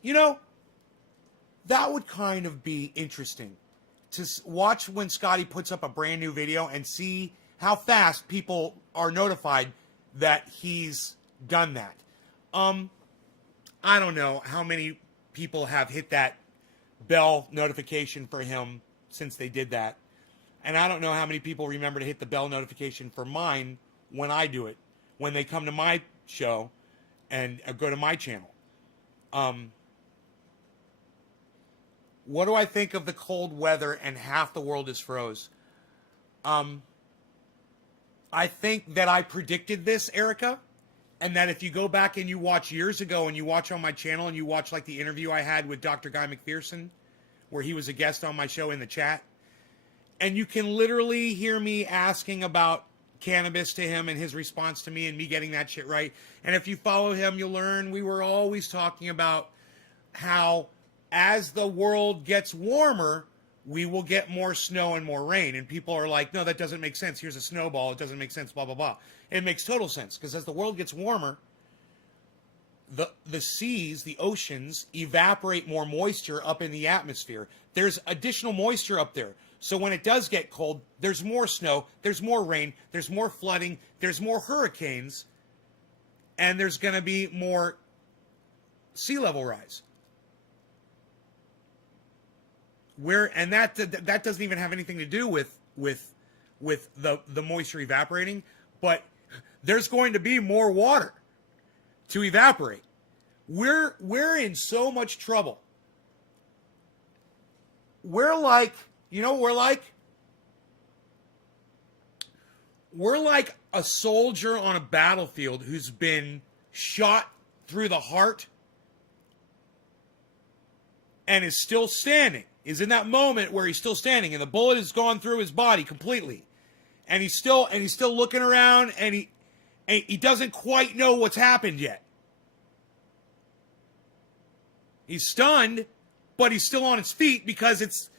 that would kind of be interesting to watch when Scotty puts up a brand new video and see how fast people are notified that he's done that. I don't know how many people have hit that bell notification for him since they did that. And I don't know how many people remember to hit the bell notification for mine when I do it, when they come to my show and go to my channel. What do I think of the cold weather and half the world is froze? I think that I predicted this, Erica, and that if you go back and you watch years ago and you watch on my channel and you watch like the interview I had with Dr. Guy McPherson, where he was a guest on my show in the chat, and you can literally hear me asking about cannabis to him and his response to me and me getting that shit right. And if you follow him, you'll learn we were always talking about how as the world gets warmer, we will get more snow and more rain. And people are like, no, that doesn't make sense. Here's a snowball. It doesn't make sense, blah, blah, blah. It makes total sense because as the world gets warmer, the seas, the oceans, evaporate more moisture up in the atmosphere. There's additional moisture up there. So when it does get cold, there's more snow, there's more rain, there's more flooding, there's more hurricanes, and there's going to be more sea level rise. And that doesn't even have anything to do with the moisture evaporating, but there's going to be more water to evaporate. We're in so much trouble. We're like, you know what we're like? We're like a soldier on a battlefield who's been shot through the heart and is still standing. Is in that moment where he's still standing and the bullet has gone through his body completely. And he's still looking around and he doesn't quite know what's happened yet. He's stunned, but he's still on his feet because it's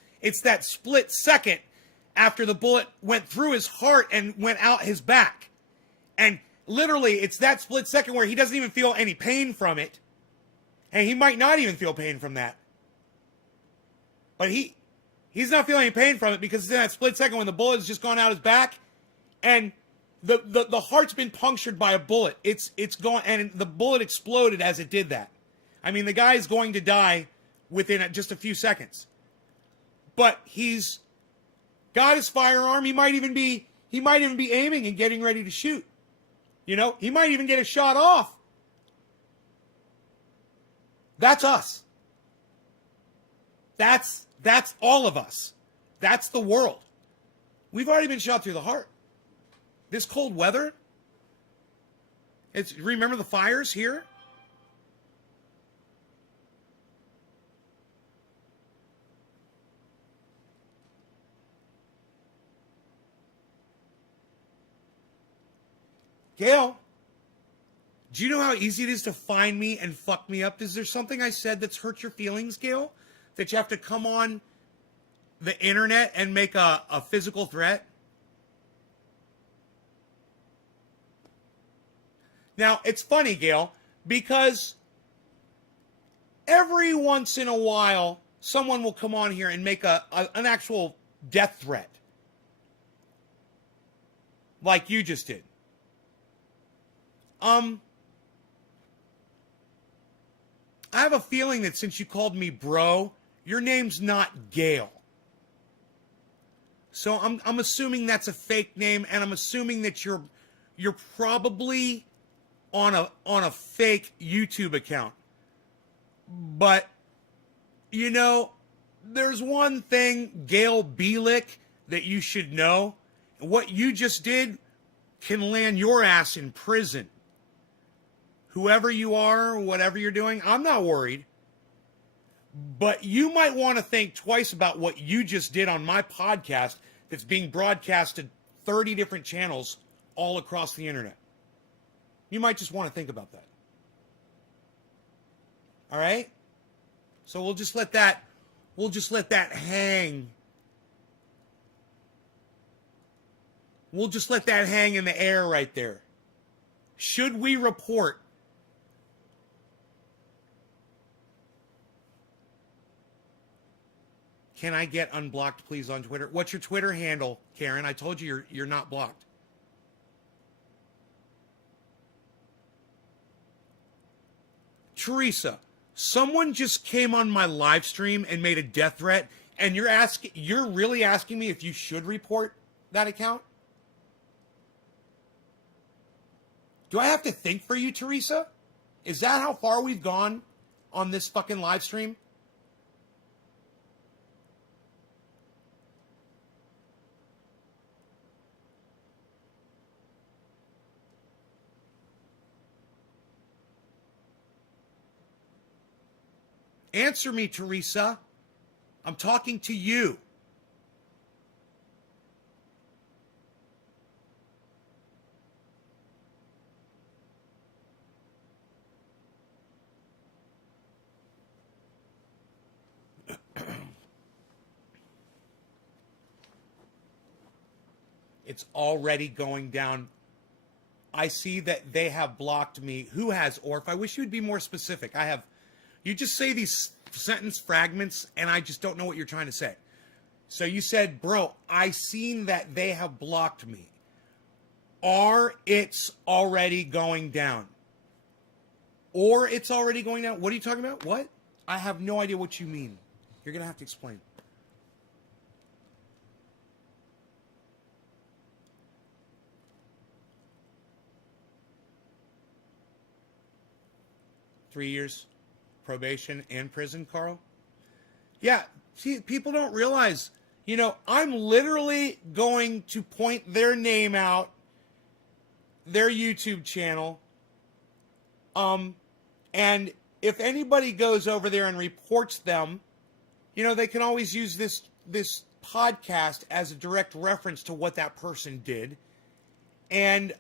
that split second after the bullet went through his heart and went out his back. And literally, it's that split second where he doesn't even feel any pain from it. And he might not even feel pain from that. But he's not feeling any pain from it because it's in that split second when the bullet has just gone out his back and the heart's been punctured by a bullet. It's gone, and the bullet exploded as it did that. I mean, the guy is going to die within just a few seconds. But he's got his firearm. He might even be aiming and getting ready to shoot. You know, he might even get a shot off. That's us. That's all of us. That's the world. We've already been shot through the heart. This cold weather. Remember the fires here? Gail, do you know how easy it is to find me and fuck me up? Is there something I said that's hurt your feelings, Gail? That you have to come on the internet and make a physical threat? Now, it's funny, Gail, because every once in a while, someone will come on here and make an actual death threat. Like you just did. I have a feeling that since you called me bro, your name's not Gail. So I'm assuming that's a fake name, and I'm assuming that you're probably on a fake YouTube account. But you know, there's one thing, Gail Bielick, that you should know. What you just did can land your ass in prison. Whoever you are, whatever you're doing, I'm not worried. But you might want to think twice about what you just did on my podcast that's being broadcasted 30 different channels all across the internet. You might just want to think about that. All right? So we'll just let that hang. We'll just let that hang in the air right there. Should we report? Can I get unblocked, please, on Twitter? What's your Twitter handle, Karen? I told you you're not blocked. Teresa, someone just came on my live stream and made a death threat, and you're really asking me if you should report that account? Do I have to think for you, Teresa? Is that how far we've gone on this fucking live stream? Answer me, Teresa. I'm talking to you. It's already going down. I see that they have blocked me. Who has, Orf? I wish you would be more specific. You just say these sentence fragments, and I just don't know what you're trying to say. So you said, bro, I seen that they have blocked me. Or it's already going down. Or it's already going down. What are you talking about? What? I have no idea what you mean. You're going to have to explain. Three years probation and prison, Carl? Yeah, see, people don't realize, you know, I'm literally going to point their name out, their YouTube channel, and if anybody goes over there and reports them, you know, they can always use this podcast as a direct reference to what that person did. And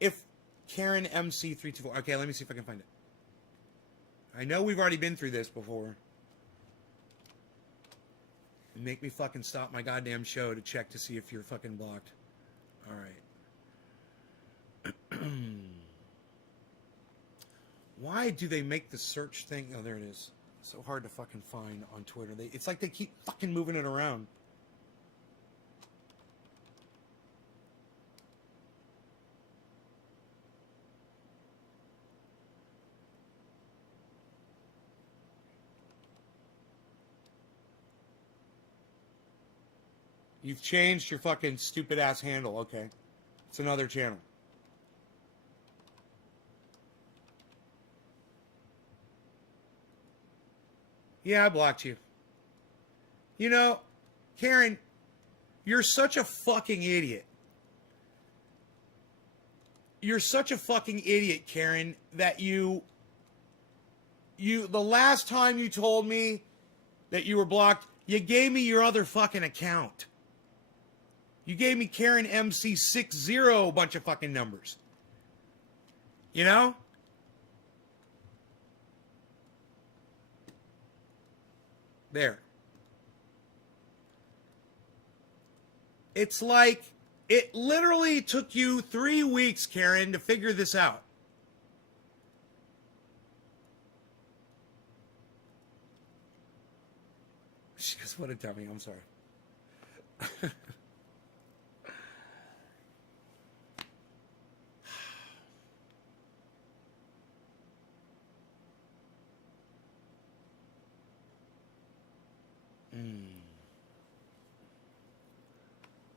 if Karen MC324, okay, let me see if I can find it. I know we've already been through this before. And make me fucking stop my goddamn show to check to see if you're fucking blocked. All right. Why do they make the search thing? Oh, there it is. So hard to fucking find on Twitter. It's like they keep fucking moving it around. You've changed your fucking stupid ass handle. Okay. It's another channel. Yeah, I blocked you. You know, Karen, you're such a fucking idiot. You're such a fucking idiot, Karen, that the last time you told me that you were blocked, you gave me your other fucking account. You gave me Karen MC60, a bunch of fucking numbers. You know? There. It's like, it literally took you 3 weeks, Karen, to figure this out. She goes, what a dummy, I'm sorry.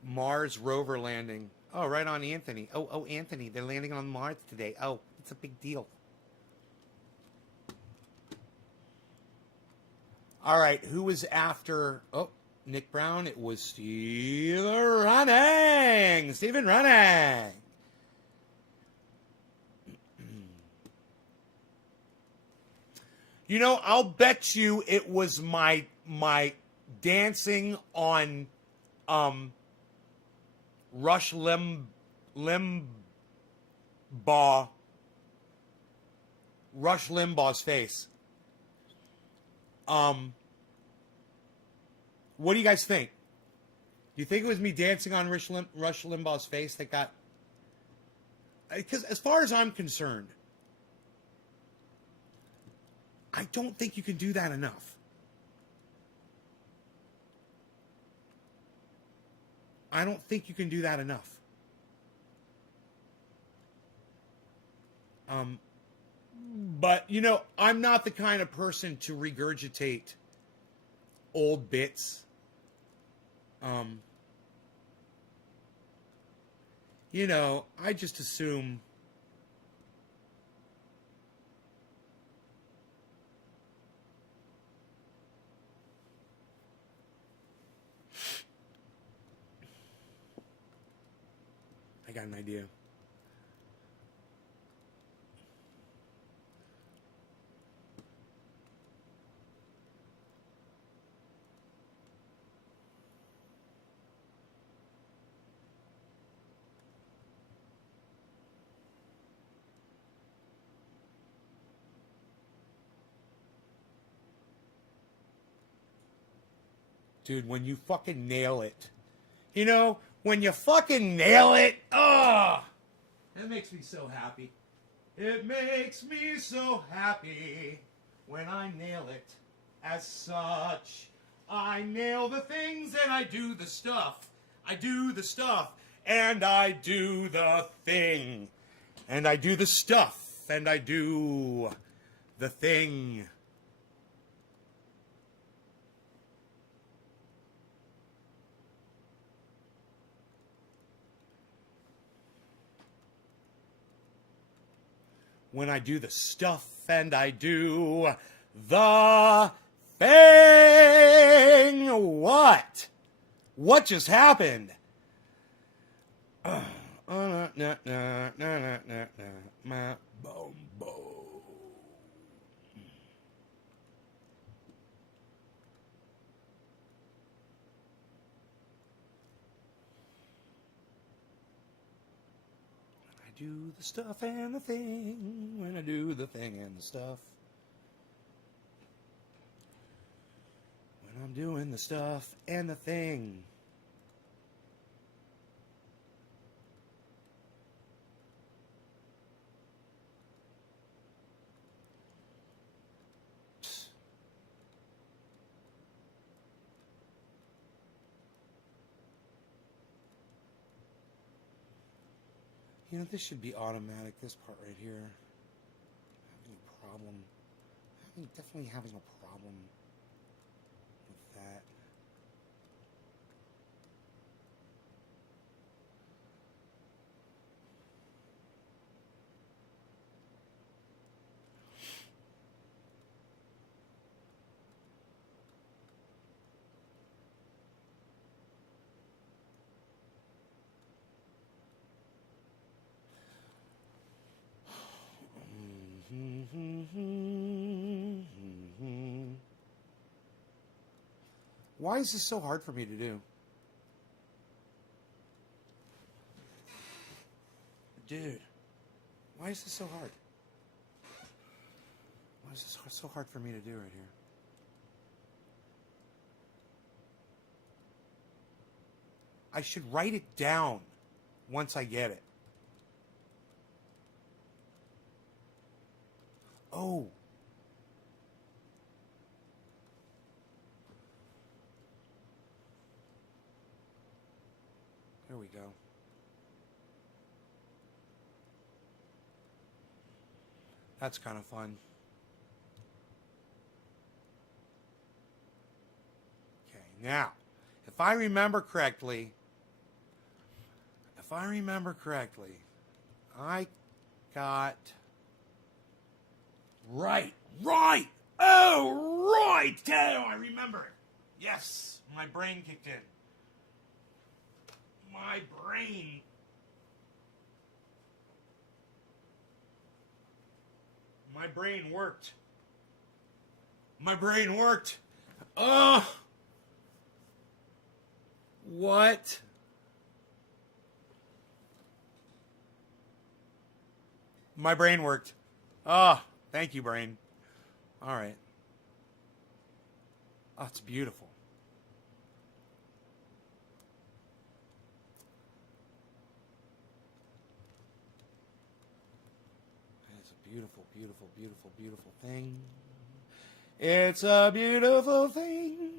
Mars rover landing. Oh, right on Anthony. Oh, Anthony, they're landing on Mars today. Oh, it's a big deal. All right, who was after? Oh, Nick Brown. It was Stephen Running. Stephen Running. You know, I'll bet you it was my dancing on Rush Limbaugh's face. What do you guys think? Do you think it was me dancing on Rush Limbaugh's face that got... Because as far as I'm concerned, I don't think you can do that enough. I don't think you can do that enough. But, you know, I'm not the kind of person to regurgitate old bits. You know, I just assume... I got an idea. Dude, when you fucking nail it. You know, when you fucking nail it, that makes me so happy. It makes me so happy when I nail it as such. I nail the things and I do the stuff. I do the stuff and I do the thing. And I do the stuff and I do the thing. When I do the stuff and I do the thing. What? What just happened? Boom, boom. I do the stuff and the thing. When I do the thing and the stuff. When I'm doing the stuff and the thing. You know, this should be automatic, this part right here. Having a problem. Definitely having a problem with that. Why is this so hard for me to do? Dude, why is this so hard? Why is this so hard for me to do right here? I should write it down once I get it. Oh. There we go. That's kind of fun. Okay, now, if I remember correctly, I got... Right. Oh, right. Oh, I remember it. Yes, my brain kicked in. My brain. My brain worked. What? My brain worked. Thank you, brain. All right. Oh, it's beautiful. It's a beautiful, beautiful, beautiful, beautiful thing. It's a beautiful thing.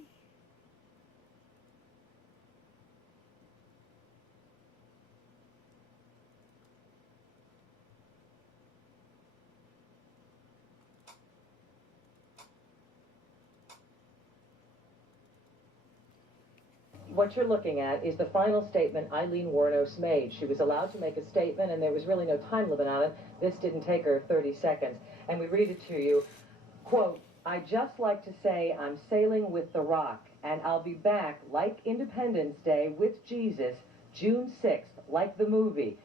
What you're looking at is the final statement Eileen Wuornos made. She was allowed to make a statement, and there was really no time limit on it. This didn't take her 30 seconds. And we read it to you. Quote, "I just like to say I'm sailing with the Rock, and I'll be back like Independence Day with Jesus, June 6th, like the movie.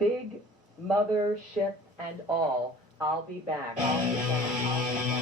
Big mother ship and all, I'll be back. I'll be back. I'll be back."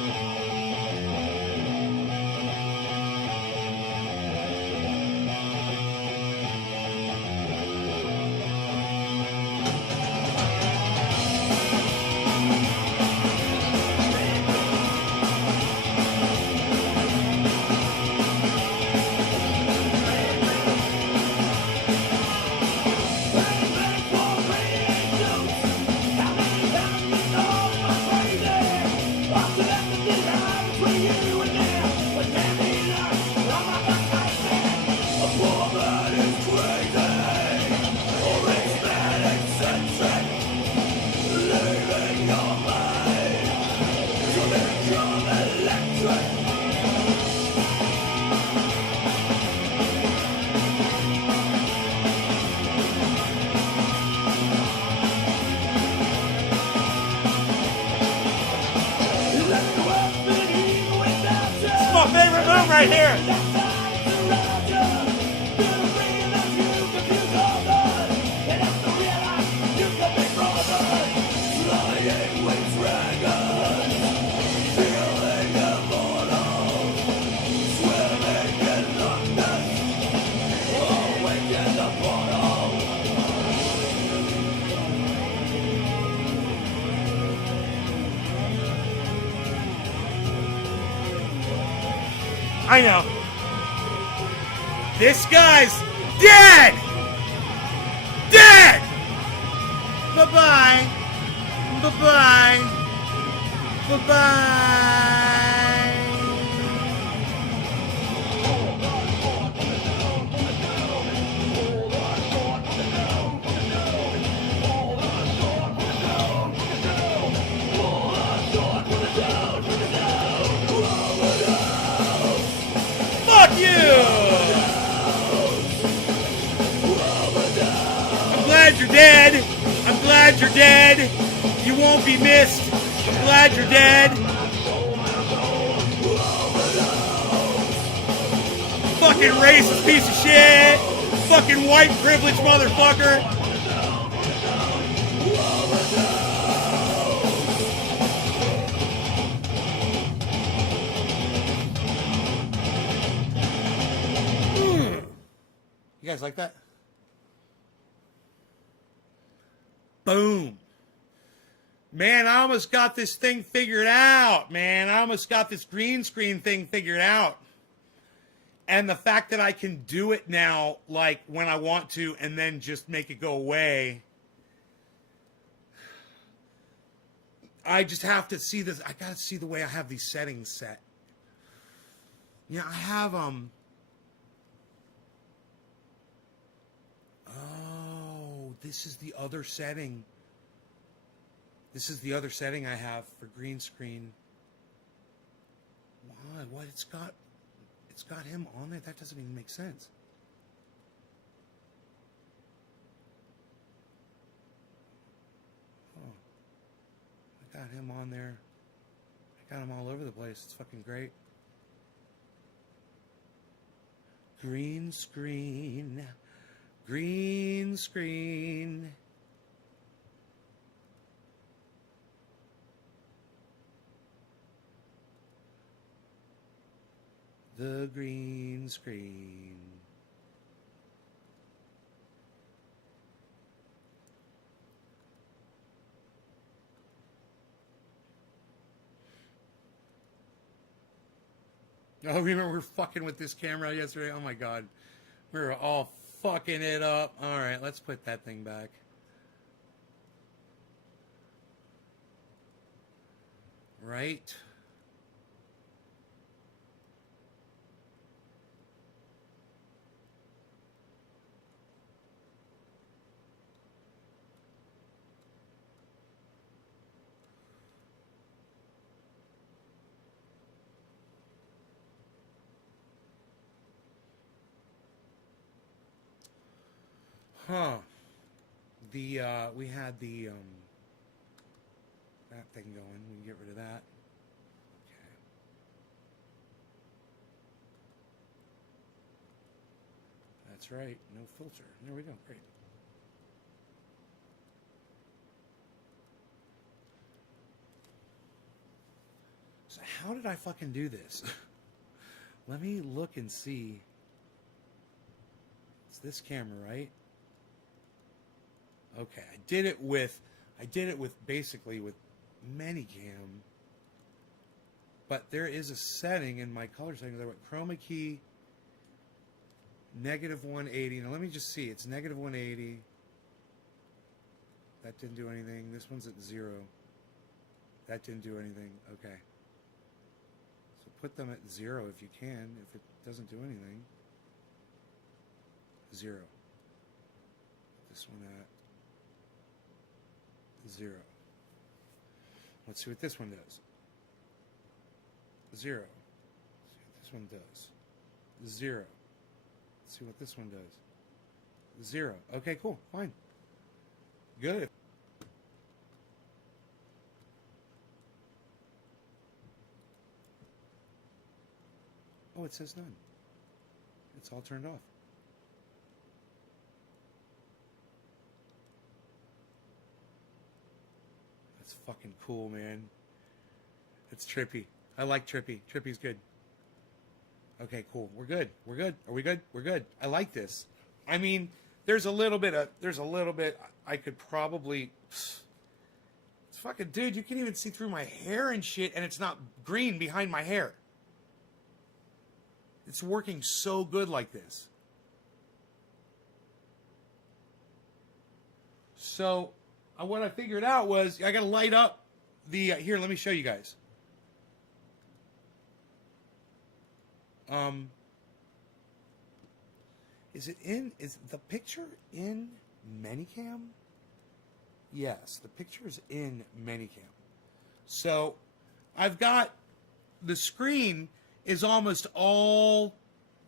It's my favorite move right here. I know. This guy's dead! Dead! Bye-bye. Bye-bye. Bye-bye. Fuck you! I'm glad you're dead. I'm glad you're dead. You won't be missed. I'm glad you're dead. Fucking racist piece of shit. Fucking white privilege motherfucker. You guys like that? Boom. Man, I almost got this thing figured out, man. I almost got this green screen thing figured out. And the fact that I can do it now, like, when I want to, and then just make it go away. I just have to see this. I gotta see the way I have these settings set. Yeah, I have, Oh, this is the other setting. This is the other setting I have for green screen. Why? What? It's got him on there? That doesn't even make sense. Oh. I got him on there. I got him all over the place. It's fucking great. Green screen. Green screen. The green screen. Oh, remember we were fucking with this camera yesterday? Oh my god. We were all fucking it up. Alright, let's put that thing back. Right. Huh. We had the, that thing going. We can get rid of that. Okay. That's right. No filter. There we go. Great. So how did I fucking do this? Let me look and see. It's this camera, right? Okay, I did it with basically with Minicam. But there is a setting in my color settings. I went chroma key -180. Now let me just see. It's -180. That didn't do anything. This one's at 0. That didn't do anything. Okay. So put them at 0 if you can. If it doesn't do anything. 0. This one at 0. Let's see what this one does. 0. this one does. 0. Let's see what this one does. 0. Okay, cool. Fine. Good. Oh, it says none. It's all turned off. That's fucking cool, man. It's trippy. I like trippy. Trippy's good. Okay, cool. We're good. We're good. Are we good? We're good. I like this. I mean, there's a little bit I could probably, it's fucking, dude, you can even see through my hair and shit, and it's not green behind my hair. It's working so good like this. So, what I figured out was I got to light up the, here, let me show you guys. Is the picture in Manycam? Yes, the picture is in Manycam. So, I've got, the screen is almost all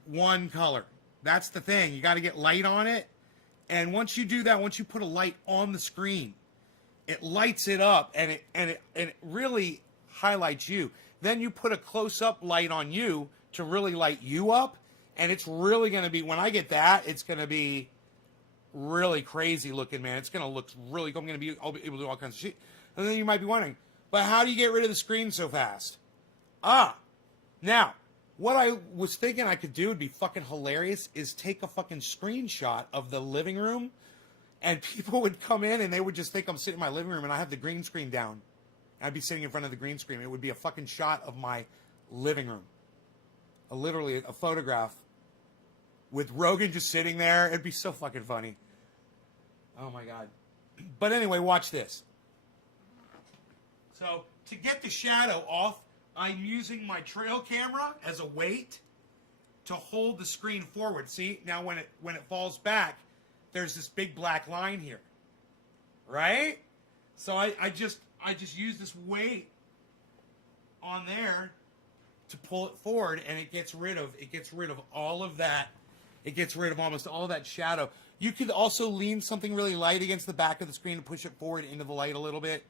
one color. That's the thing. You got to get light on it. And once you do that, once you put a light on the screen, it lights it up and it really highlights you. Then you put a close-up light on you to really light you up, and it's really going to be, when I get that, it's going to be really crazy looking, man. It's going to look really, I'm going to be able to do all kinds of shit. And then you might be wondering, but how do you get rid of the screen so fast? Now, what I was thinking I could do would be fucking hilarious is take a fucking screenshot of the living room, and people would come in and they would just think I'm sitting in my living room and I have the green screen down. I'd be sitting in front of the green screen. It would be a fucking shot of my living room. Literally a photograph with Rogan just sitting there. It'd be so fucking funny. Oh my God. But anyway, watch this. So, to get the shadow off, I'm using my trail camera as a weight to hold the screen forward. See, now when it falls back, there's this big black line here, right? So I just use this weight on there to pull it forward, and it gets rid of all of that. It gets rid of almost all that shadow. You could also lean something really light against the back of the screen to push it forward into the light a little bit.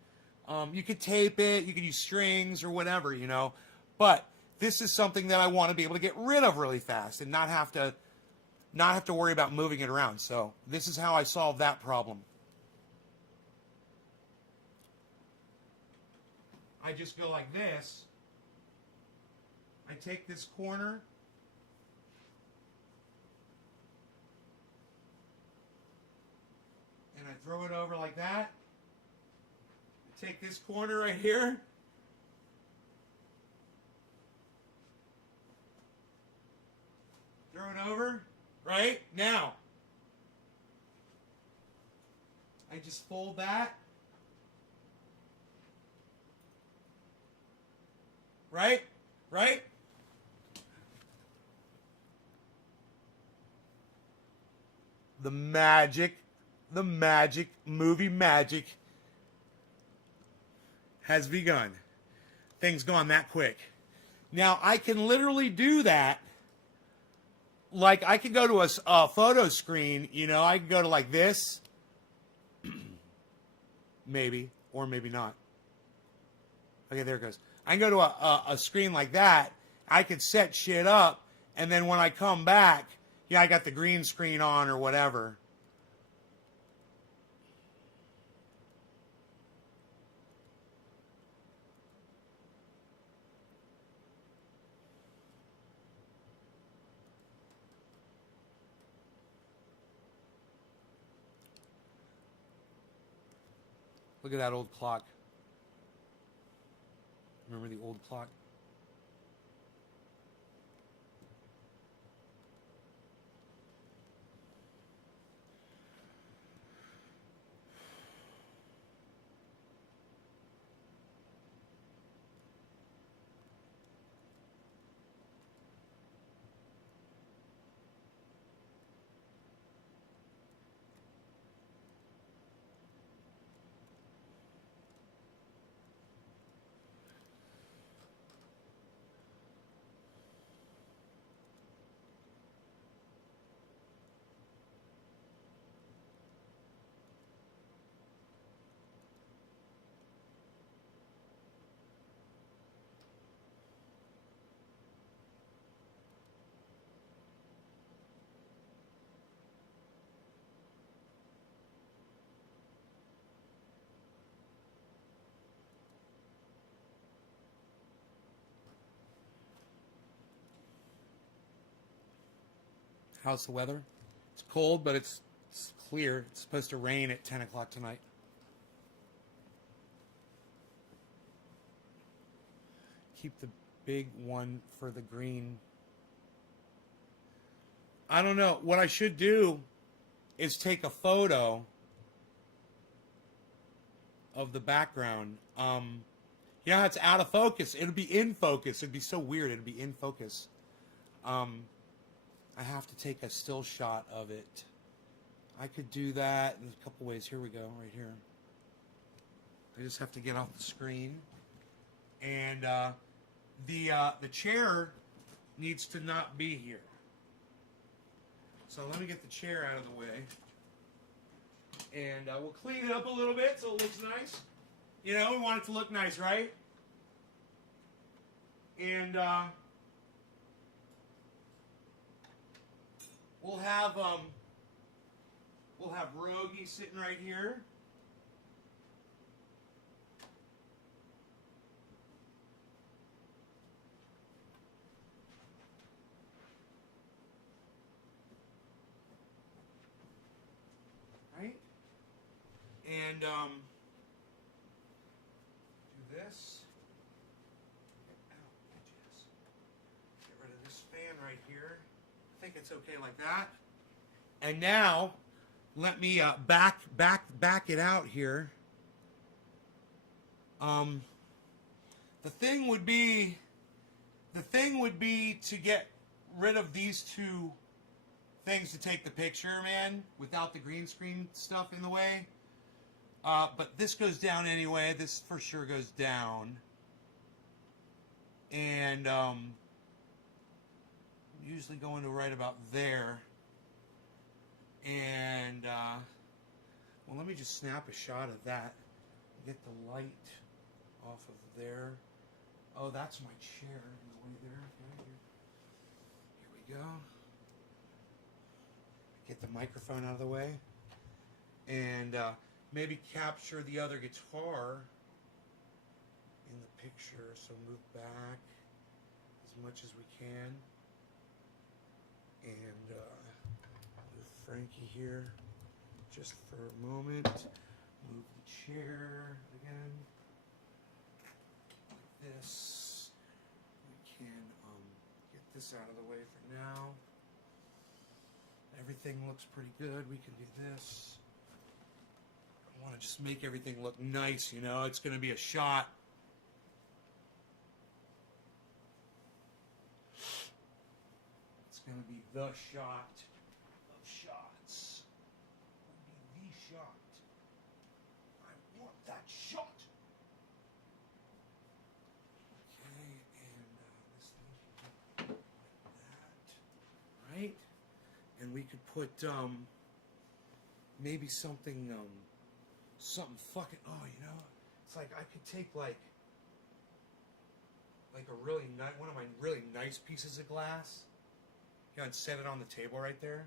You could tape it, you could use strings or whatever, you know. But this is something that I want to be able to get rid of really fast and not have to worry about moving it around. So this is how I solve that problem. I just go like this. I take this corner. And I throw it over like that. Take this corner right here. Throw it over. Right? Now, I just fold that. Right? Right? The magic, movie magic has begun. Things gone that quick. Now, I can literally do that. Like, I could go to a photo screen, you know, I could go to like this. Maybe, or maybe not. Okay, there it goes. I can go to a screen like that. I could set shit up, and then when I come back, yeah, I got the green screen on or whatever. Look at that old clock. Remember the old clock? How's the weather? It's cold, but it's clear. It's supposed to rain at 10 o'clock tonight. Keep the big one for the green. I don't know. What I should do is take a photo of the background. You know how it's out of focus? It'll be in focus. It'd be so weird. It'd be in focus. I have to take a still shot of it. I could do that in a couple ways. Here we go, right here. I just have to get off the screen. And the chair needs to not be here. So let me get the chair out of the way. And we'll clean it up a little bit so it looks nice. You know, we want it to look nice, right? And we'll have Rogie sitting right here. Right? And do this. Get rid of this fan right here. I think it's okay like that. And now, let me back it out here. The thing would be to get rid of these two things to take the picture, man, without the green screen stuff in the way. But this goes down anyway. This for sure goes down. And usually going to right about there. And well, let me just snap a shot of that. Get the light off of there. Oh, that's my chair in the way there. Okay, here we go. Get the microphone out of the way. And maybe capture the other guitar in the picture. So move back as much as we can. And move Frankie here just for a moment. Move the chair again. Like this. We can get this out of the way for now. Everything looks pretty good. We can do this. I want to just make everything look nice, you know. It's going to be a shot. It's going to be the shot of shots. It'll be the shot. I want that shot. Okay, and this thing like that. Right? And we could put maybe something fucking, oh, you know, it's like I could take like a really nice, one of my really nice pieces of glass, you know, and set it on the table right there.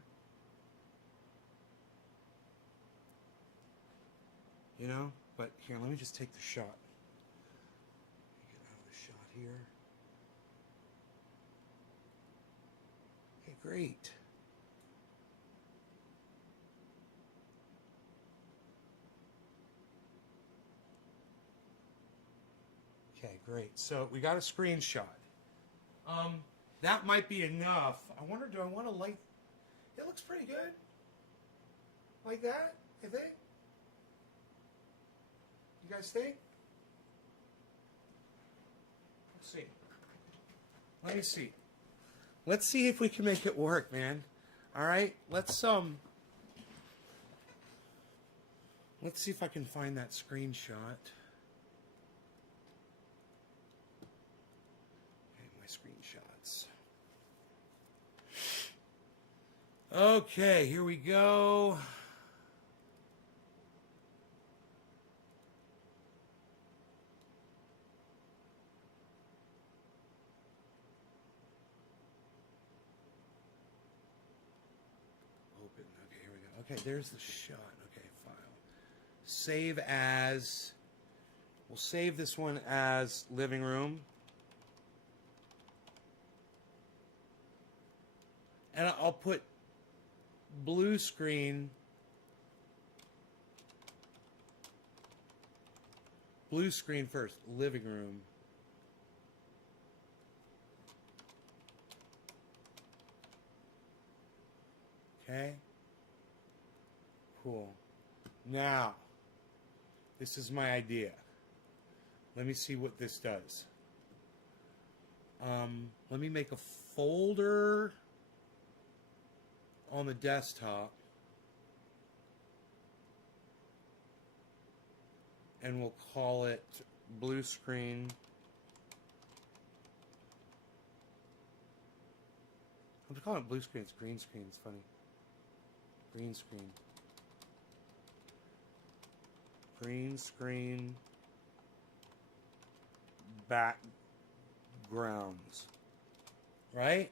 You know, but here, let me just take the shot. Get out of the shot here. Okay, great. Okay, great. So we got a screenshot. That might be enough. I wonder, do I want to light? It looks pretty good. Like that, I think. You guys think? Let's see. Let me see. Let's see if we can make it work, man. All right. Let's see if I can find that screenshot. Screenshots. Okay, here we go. Open. Okay, here we go. Okay, there's the shot. Okay, file. Save as. We'll save this one as living room. And I'll put blue screen. Blue screen first. Living room. Okay. Cool. Now, this is my idea. Let me see what this does. Let me make a folder on the desktop. And we'll call it blue screen. I'm calling it blue screen. It's green screen. It's funny. Green screen. Green screen backgrounds. Right?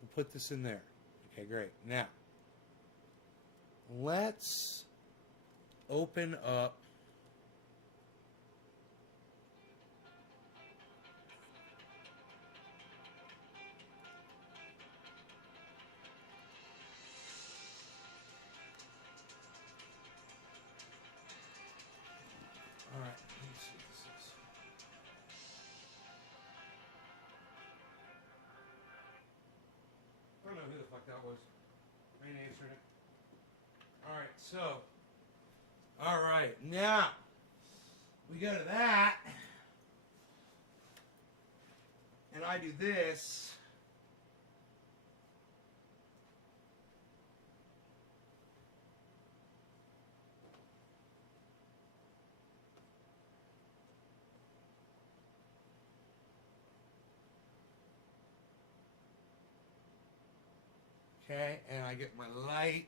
We'll put this in there. Okay, great. Now, let's open up all right, let me see what this is. I don't know who the fuck that was. I ain't answering it. Alright, so. Alright, now. We go to that. And I do this. Okay, and I get my light.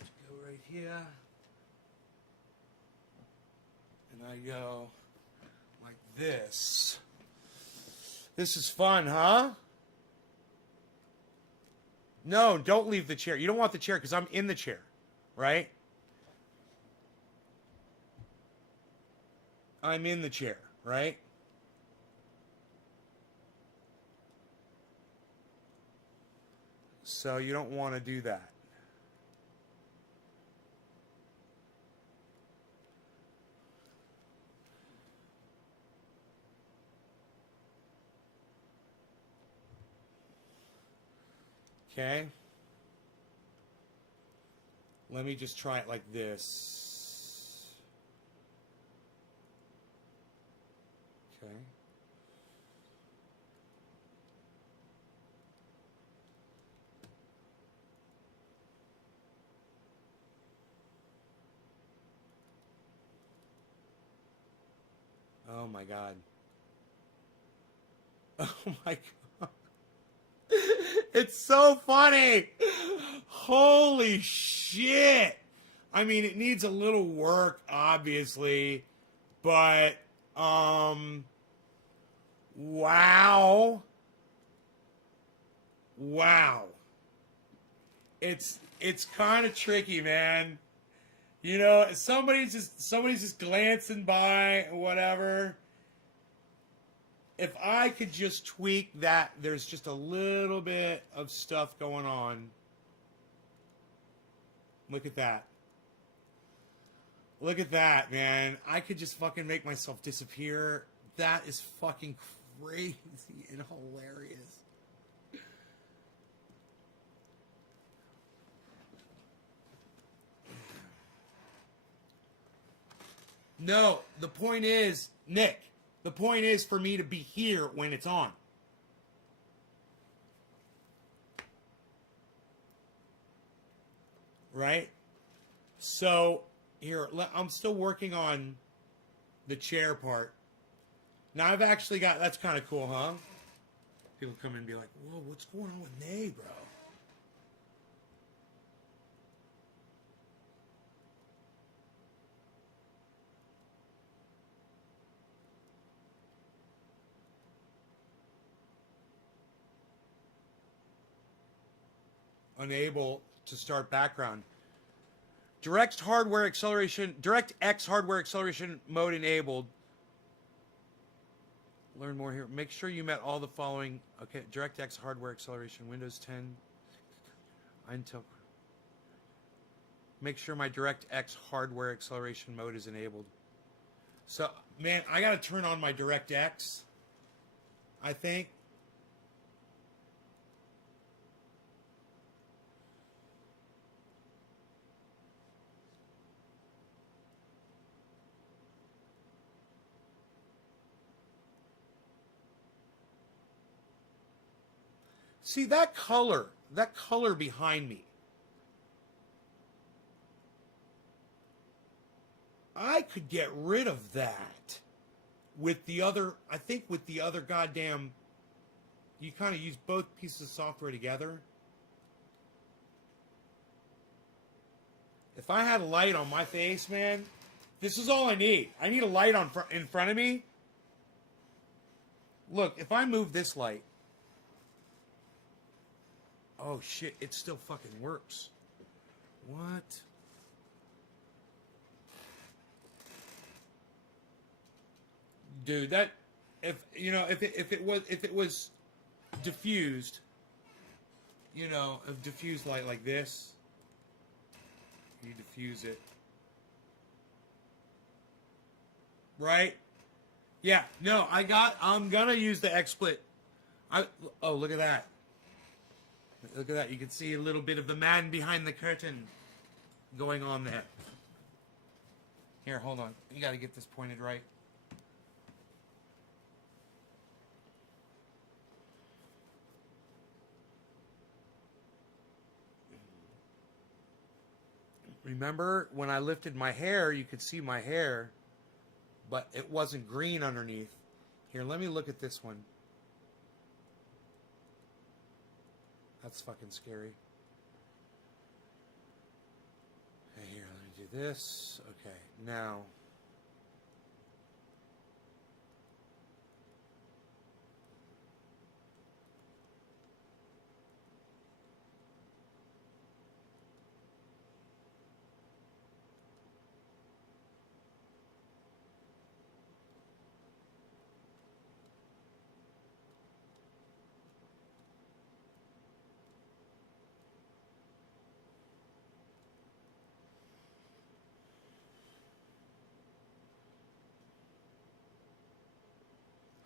Go right here. And I go like this. This is fun, huh? No, don't leave the chair. You don't want the chair because I'm in the chair, right? I'm in the chair, right? So you don't want to do that. Okay. Let me just try it like this. Okay. Oh my God. Oh my God. It's so funny. Holy shit. I mean, it needs a little work, obviously, but, wow. Wow. It's kind of tricky, man. You know, somebody's just glancing by or whatever. If I could just tweak that, there's just a little bit of stuff going on. Look at that. Look at that, man. I could just fucking make myself disappear. That is fucking crazy and hilarious. No, the point is, Nick, the point is for me to be here when it's on. Right? So, here, I'm still working on the chair part. Now I've actually got, that's kind of cool, huh? People come in and be like, whoa, what's going on with Nay, bro? Unable to start background. DirectX hardware acceleration mode enabled. Learn more here. Make sure you met all the following. Okay, DirectX hardware acceleration, Windows 10, Until. Make sure my DirectX hardware acceleration mode is enabled. So, man, I got to turn on my DirectX, I think. See, that color behind me. I could get rid of that with the other, I think with the other goddamn, you kind of use both pieces of software together. If I had a light on my face, man, this is all I need. I need a light in front of me. Look, if I move this light, oh shit, it still fucking works. What? Dude, that if it was diffused, a diffused light like this, you diffuse it. Right? Yeah, no, I'm gonna use the XSplit. Oh, look at that. Look at that. You can see a little bit of the man behind the curtain going on there. Here, hold on. You got to get this pointed right. Remember when I lifted my hair, you could see my hair, but it wasn't green underneath. Here, let me look at this one. That's fucking scary. Okay, here, let me do this. Okay, now.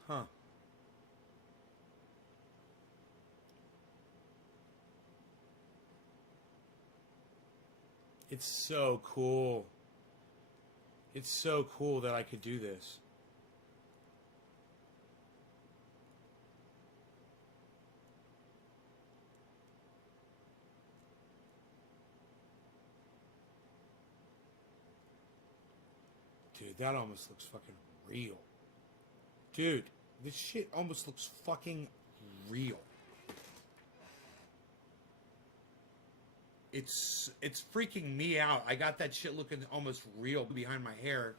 Huh. It's so cool. It's so cool that I could do this. Dude, that almost looks fucking real. Dude, this shit almost looks fucking real. It's freaking me out. I got that shit looking almost real behind my hair.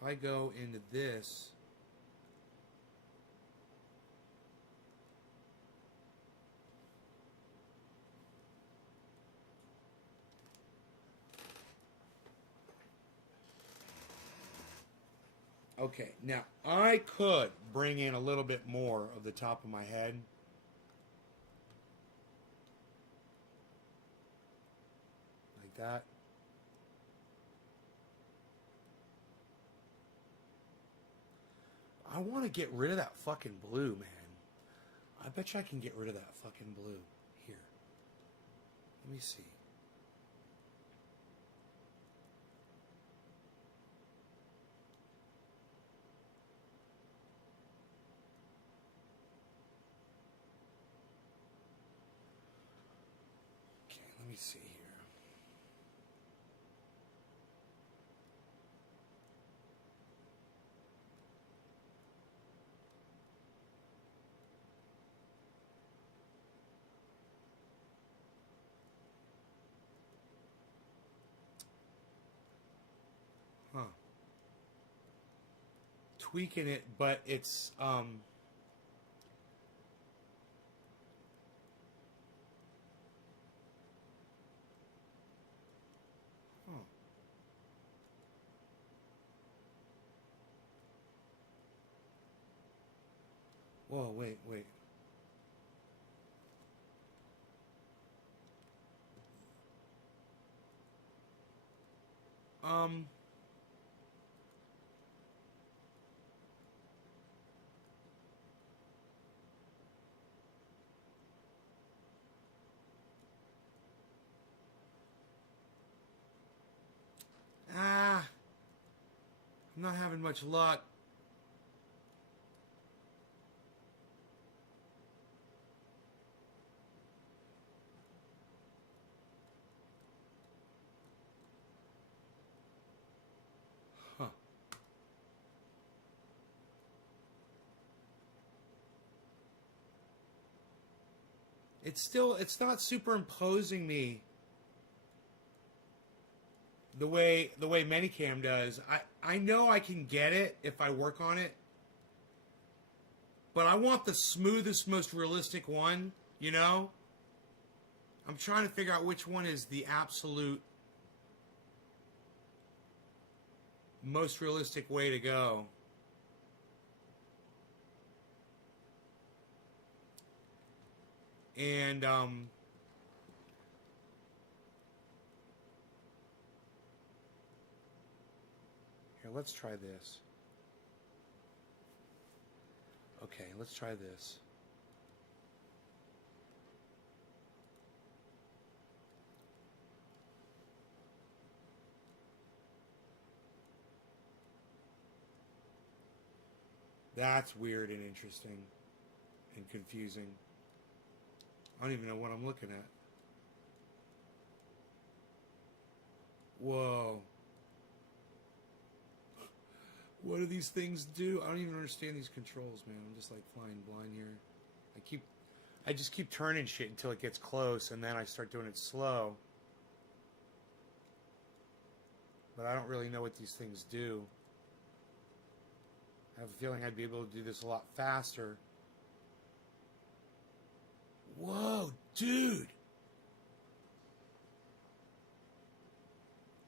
If I go into this, okay, now I could bring in a little bit more of the top of my head. Like that. I want to get rid of that fucking blue, man. I bet you I can get rid of that fucking blue. Here. Let me see. Let me see here. Huh. Tweaking it, but it's huh. Whoa, wait. Um. I'm not having much luck. Huh. It's not superimposing me the way Minicam does. I know I can get it if I work on it, but I want the smoothest, most realistic one, you know? I'm trying to figure out which one is the absolute most realistic way to go. And here, let's try this. Okay, let's try this. That's weird and interesting and confusing. I don't even know what I'm looking at. Whoa. What do these things do? I don't even understand these controls, man. I'm just like flying blind here. I just keep turning shit until it gets close, and then I start doing it slow. But I don't really know what these things do. I have a feeling I'd be able to do this a lot faster. Whoa, dude.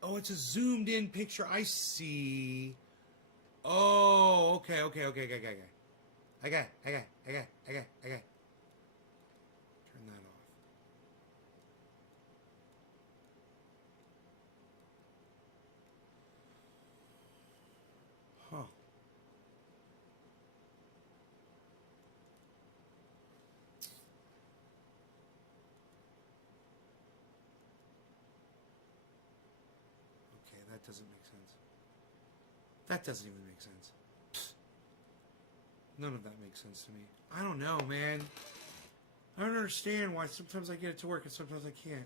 Oh, it's a zoomed in picture. I see. Oh, okay. I got. Turn that off. Huh. Okay, that doesn't make sense. That doesn't even make sense. Psst. None of that makes sense to me. I don't know, man. I don't understand why sometimes I get it to work and sometimes I can't.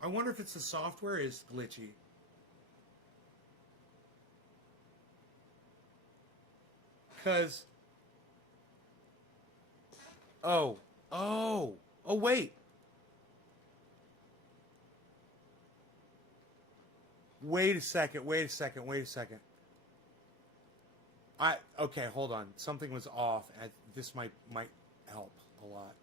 I wonder if it's the software is glitchy. Because... Oh, wait. Wait a second. Okay, hold on. Something was off. This might help a lot.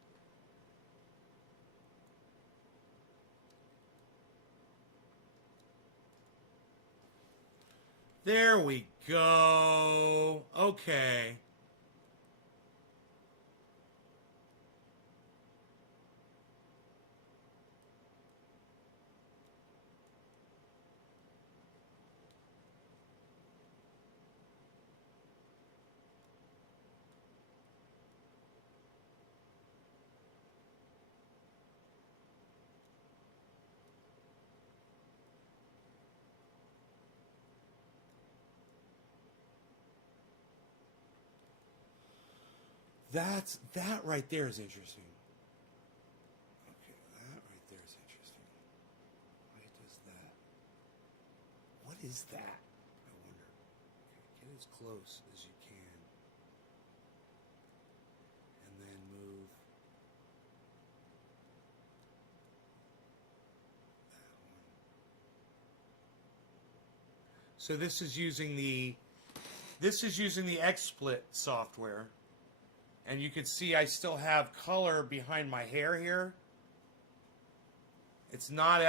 There we go. Okay. That right there is interesting. Okay, that right there is interesting. Why does that? What is that? I wonder. Okay, get as close as you can. And then move that one. So this is using the XSplit software. And you can see I still have color behind my hair here. It's not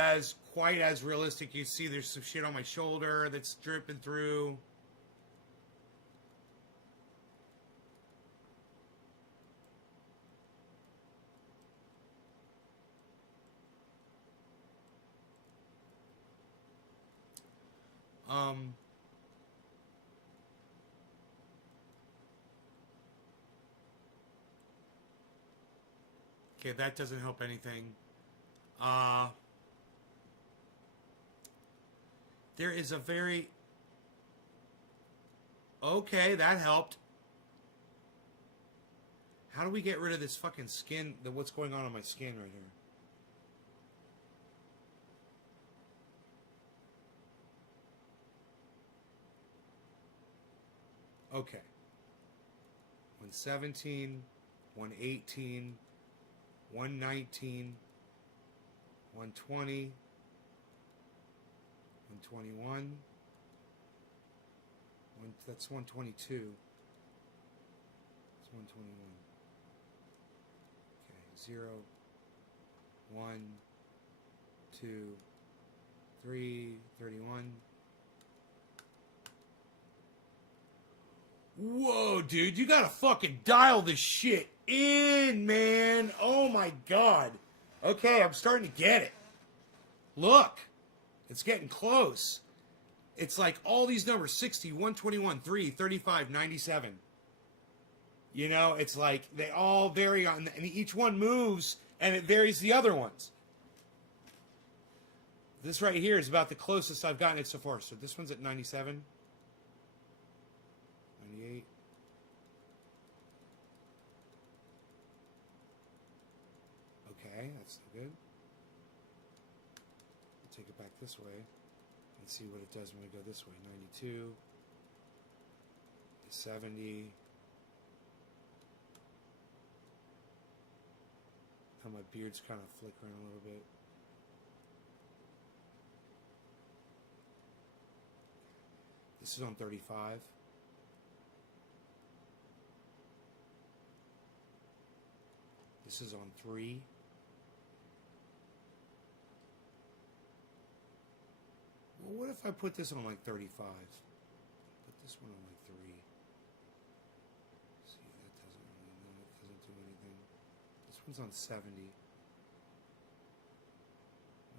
quite as realistic. You see there's some shit on my shoulder that's dripping through. Okay, that doesn't help anything. There is a very... Okay, that helped. How do we get rid of this fucking skin, what's going on my skin right here? Okay. 117, 118, 119, 120, 121. That's 122. It's 121. Okay, 0, 1, 2, 3, 31. Whoa, dude, you gotta fucking dial this shit in, man. Oh my god. Okay, I'm starting to get it. Look, it's getting close. It's like all these numbers, 60, 121, 3, 35, 97. You know, it's like they all vary on, and each one moves, and it varies the other ones. This right here is about the closest I've gotten it so far. So this one's at 97. 98. Okay, that's still good. We'll take it back this way and see what it does when we go this way. 92. 70. How my beard's kind of flickering a little bit. This is on 35. This is on 3. Well, what if I put this on like 35? Put this one on like 3. See, that doesn't really, no, it doesn't do anything. This one's on 70.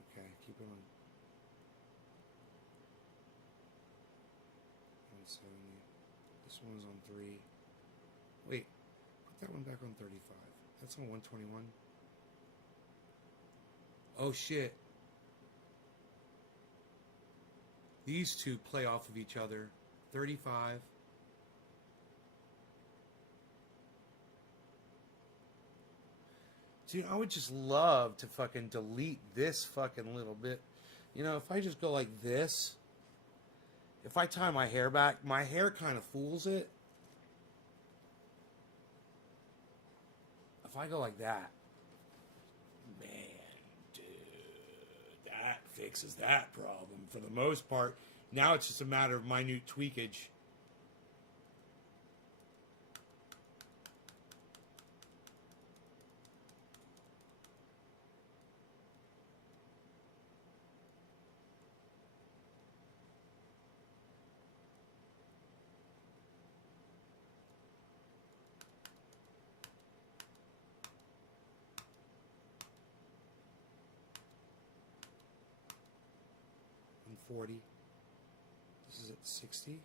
Okay, keep it on 70. This one's on 3. Wait, put that one back on 35. That's on 121. Oh shit. These two play off of each other. 35. Dude, I would just love to fucking delete this fucking little bit. You know, if I just go like this, if I tie my hair back, my hair kind of fools it. If I go like that, man, dude, that fixes that problem for the most part. Now it's just a matter of minute tweakage. And 40. This is at 60.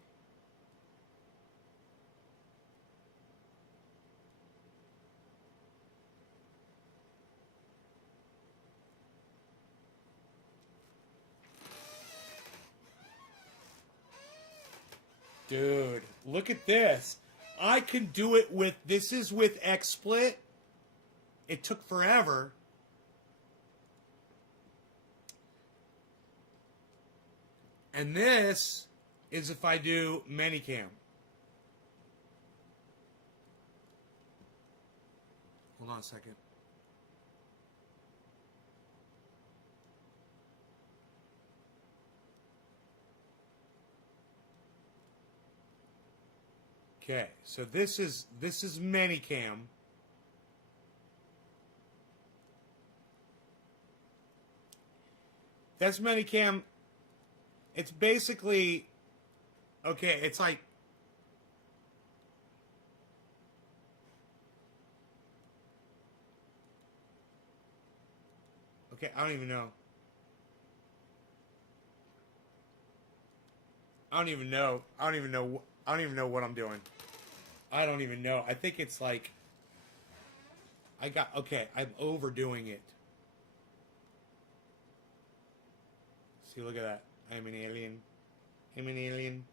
Dude, look at this. I can do it with, this is with XSplit. It took forever. And this is if I do Manicam. Hold on a second. Okay, so this is Manicam. That's Manicam. It's basically, okay, it's like, okay, I don't even know. I don't even know. I don't even know what I'm doing. I don't even know. I think it's like okay, I'm overdoing it. See, look at that. I'm an alien. I'm an alien.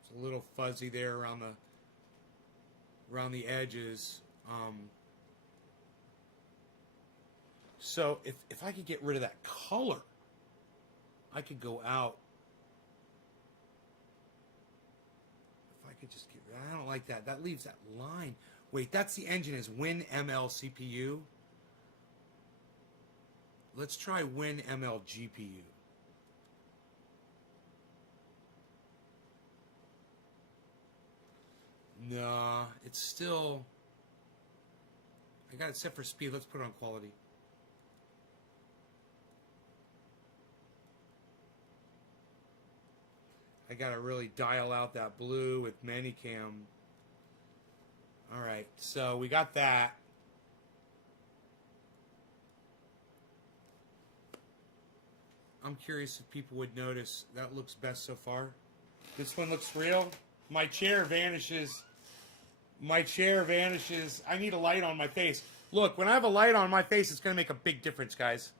It's a little fuzzy there around the edges. So if I could get rid of that color, I could go out. If I could just get rid, I don't like that. That leaves that line. Wait, that's the engine is WinML CPU. Let's try WinML GPU. Nah, it's still. I got it set for speed. Let's put it on quality. I gotta really dial out that blue with Manicam. Alright, so we got that. I'm curious if people would notice that looks best so far. This one looks real. My chair vanishes. My chair vanishes. I need a light on my face. Look, when I have a light on my face, it's going to make a big difference, guys.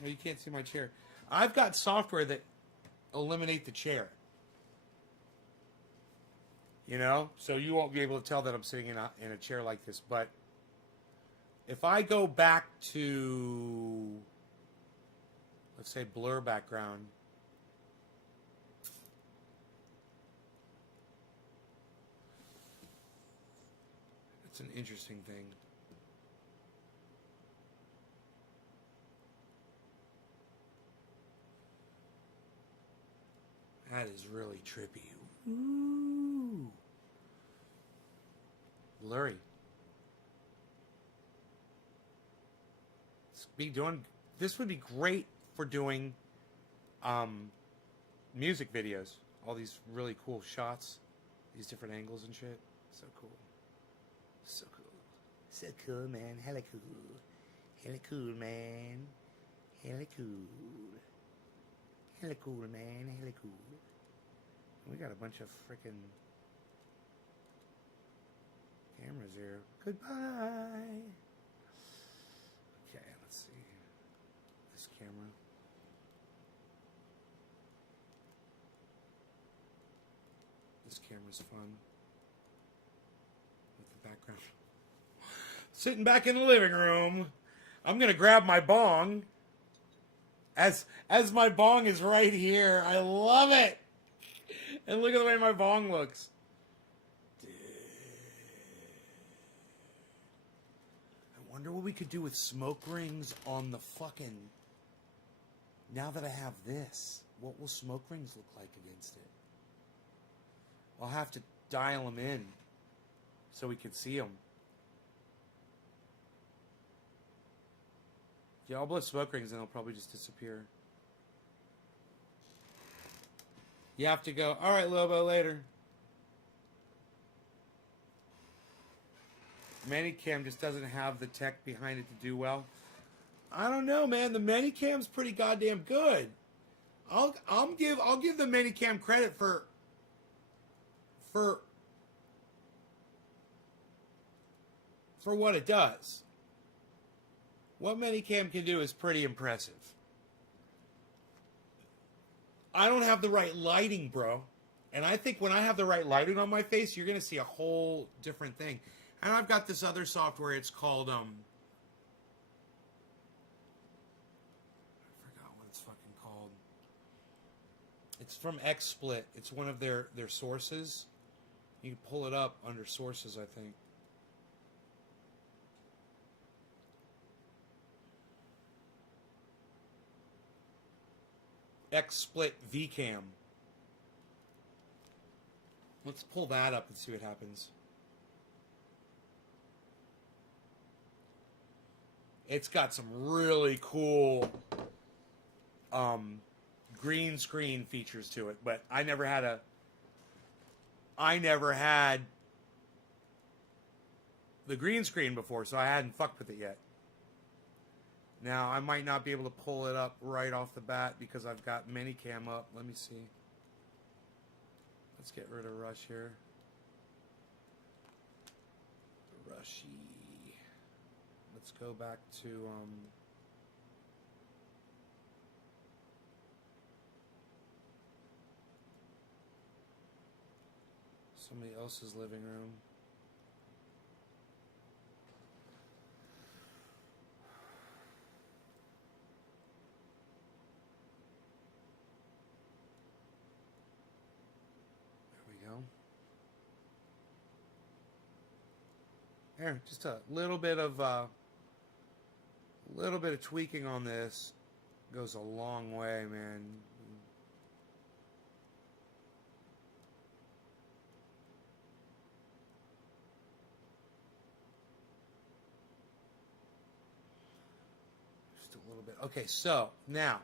Well, you can't see my chair. I've got software that eliminate the chair. You know? So you won't be able to tell that I'm sitting in a chair like this. But if I go back to, let's say, blur background. It's an interesting thing. That is really trippy. Ooh. Blurry. This would be great for doing music videos. All these really cool shots, these different angles and shit. So cool. So cool. So cool, man. Hella cool. Hella cool, man. Hella cool. Hella cool, man. Hella cool. We got a bunch of freaking cameras here. Goodbye. Okay, let's see. This camera. This camera's fun. With the background. Sitting back in the living room. I'm gonna grab my bong. As my bong is right here. I love it. And look at the way my bong looks. Dude. I wonder what we could do with smoke rings on the fucking... Now that I have this, what will smoke rings look like against it? I'll have to dial them in so we can see them. Yeah, I'll blow smoke rings and they'll probably just disappear. You have to go, all right, Lobo, later. Manicam just doesn't have the tech behind it to do well. I don't know, man. The Manicam's pretty goddamn good. I'll give the Manicam credit for what it does. What Manicam can do is pretty impressive. I don't have the right lighting, bro. And I think when I have the right lighting on my face, you're going to see a whole different thing. And I've got this other software. It's called, I forgot what it's fucking called. It's from XSplit. It's one of their sources. You can pull it up under sources, I think. XSplit VCam. Let's pull that up and see what happens. It's got some really cool green screen features to it, but I never had I never had the green screen before, so I hadn't fucked with it yet. Now, I might not be able to pull it up right off the bat because I've got Minicam up. Let me see. Let's get rid of Rush here. Rushy. Let's go back to somebody else's living room. There, just a little bit of tweaking on this goes a long way, man. Just a little bit. Okay, so now,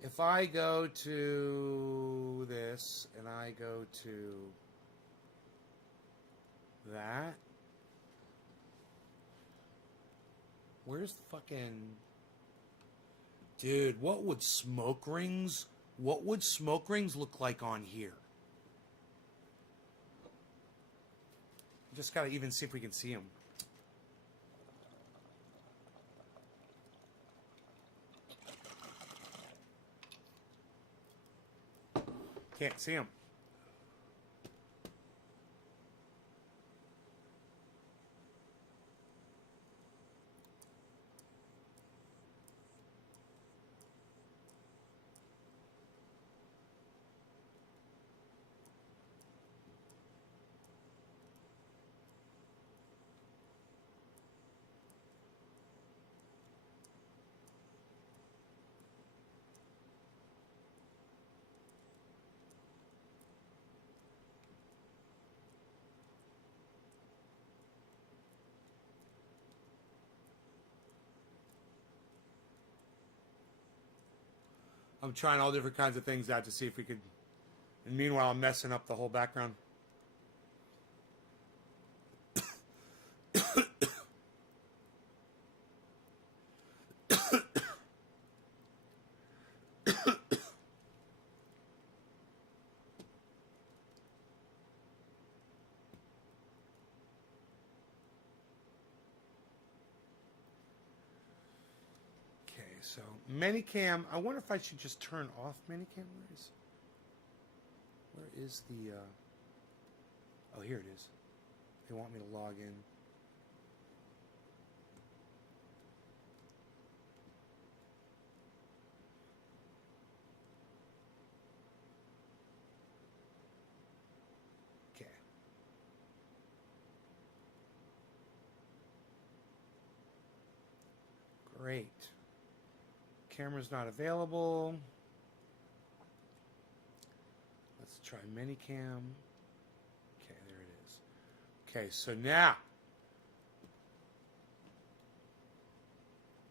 if I go to this and I go to that. Where's fucking... Dude, what would smoke rings look like on here? Just gotta even see if we can see them. Can't see them. I'm trying all different kinds of things out to see if we could... And meanwhile, I'm messing up the whole background. So, Minicam, I wonder if I should just turn off Minicam. Where is the, oh, here it is. They want me to log in. Okay. Great. Camera's not available. Let's try Minicam. Okay, there it is. Okay, so now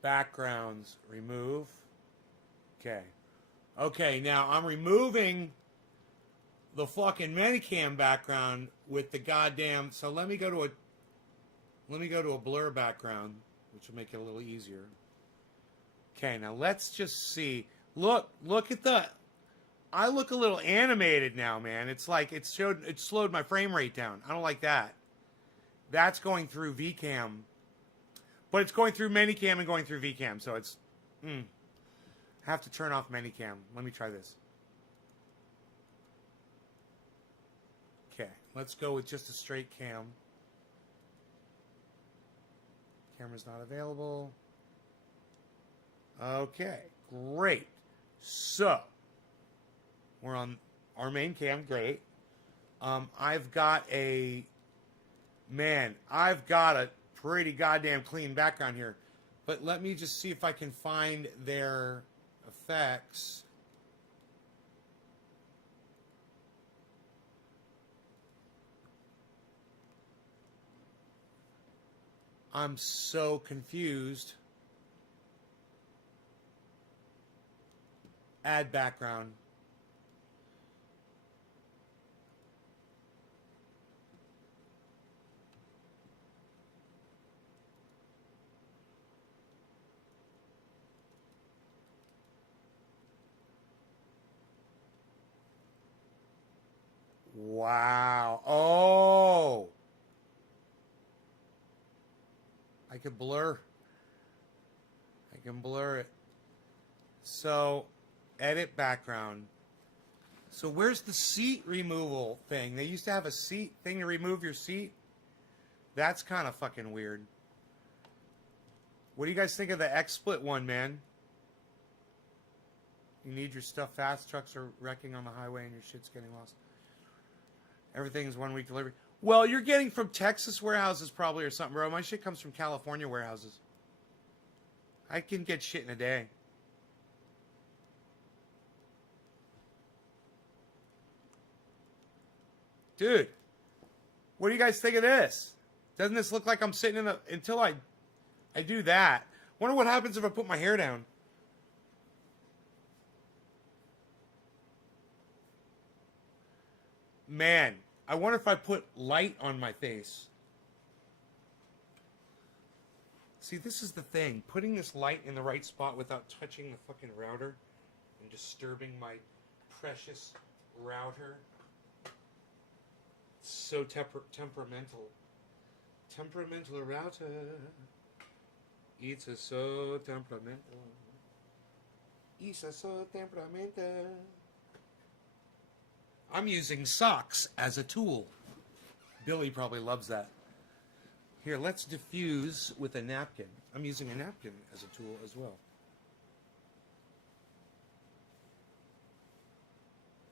backgrounds, remove. Okay. Okay, now I'm removing the fucking Minicam background with the goddamn... So let me go to a blur background, which will make it a little easier. Okay, now let's just see. Look at the... I look a little animated now, man. It's like it slowed my frame rate down. I don't like that. That's going through VCam. But it's going through Minicam and going through VCam, so it's... I have to turn off Minicam. Let me try this. Okay, let's go with just a straight cam. Camera's not available. Okay, great. So, we're on our main cam, great. I've got a pretty goddamn clean background here. But let me just see if I can find their effects. I'm so confused. Add background. Wow. Oh. I can blur it. So, edit background. So where's the seat removal thing? They used to have a seat thing to remove your seat. That's kind of fucking weird. What do you guys think of the XSplit one, man? You need your stuff fast. Trucks are wrecking on the highway and your shit's getting lost. Everything's 1 week delivery. Well, you're getting from Texas warehouses probably or something, bro. My shit comes from California warehouses. I can get shit in a day. Dude, what do you guys think of this? Doesn't this look like I'm sitting in a... Until I do that. Wonder what happens if I put my hair down. Man, I wonder if I put light on my face. See, this is the thing. Putting this light in the right spot without touching the fucking router and disturbing my precious router. It's so temperamental. Temperamental router. It's a so temperamental. It's a so temperamental. I'm using socks as a tool. Billy probably loves that. Here, let's diffuse with a napkin. I'm using a napkin as a tool as well.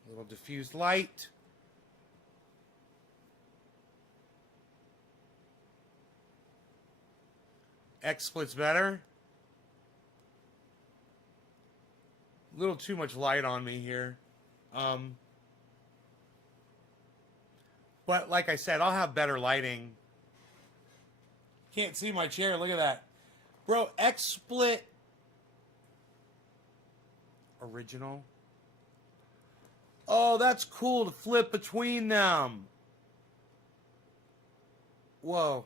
A little diffused light. XSplit's better. A little too much light on me here. But like I said, I'll have better lighting. Can't see my chair. Look at that. Bro, XSplit original. Oh, that's cool to flip between them. Whoa.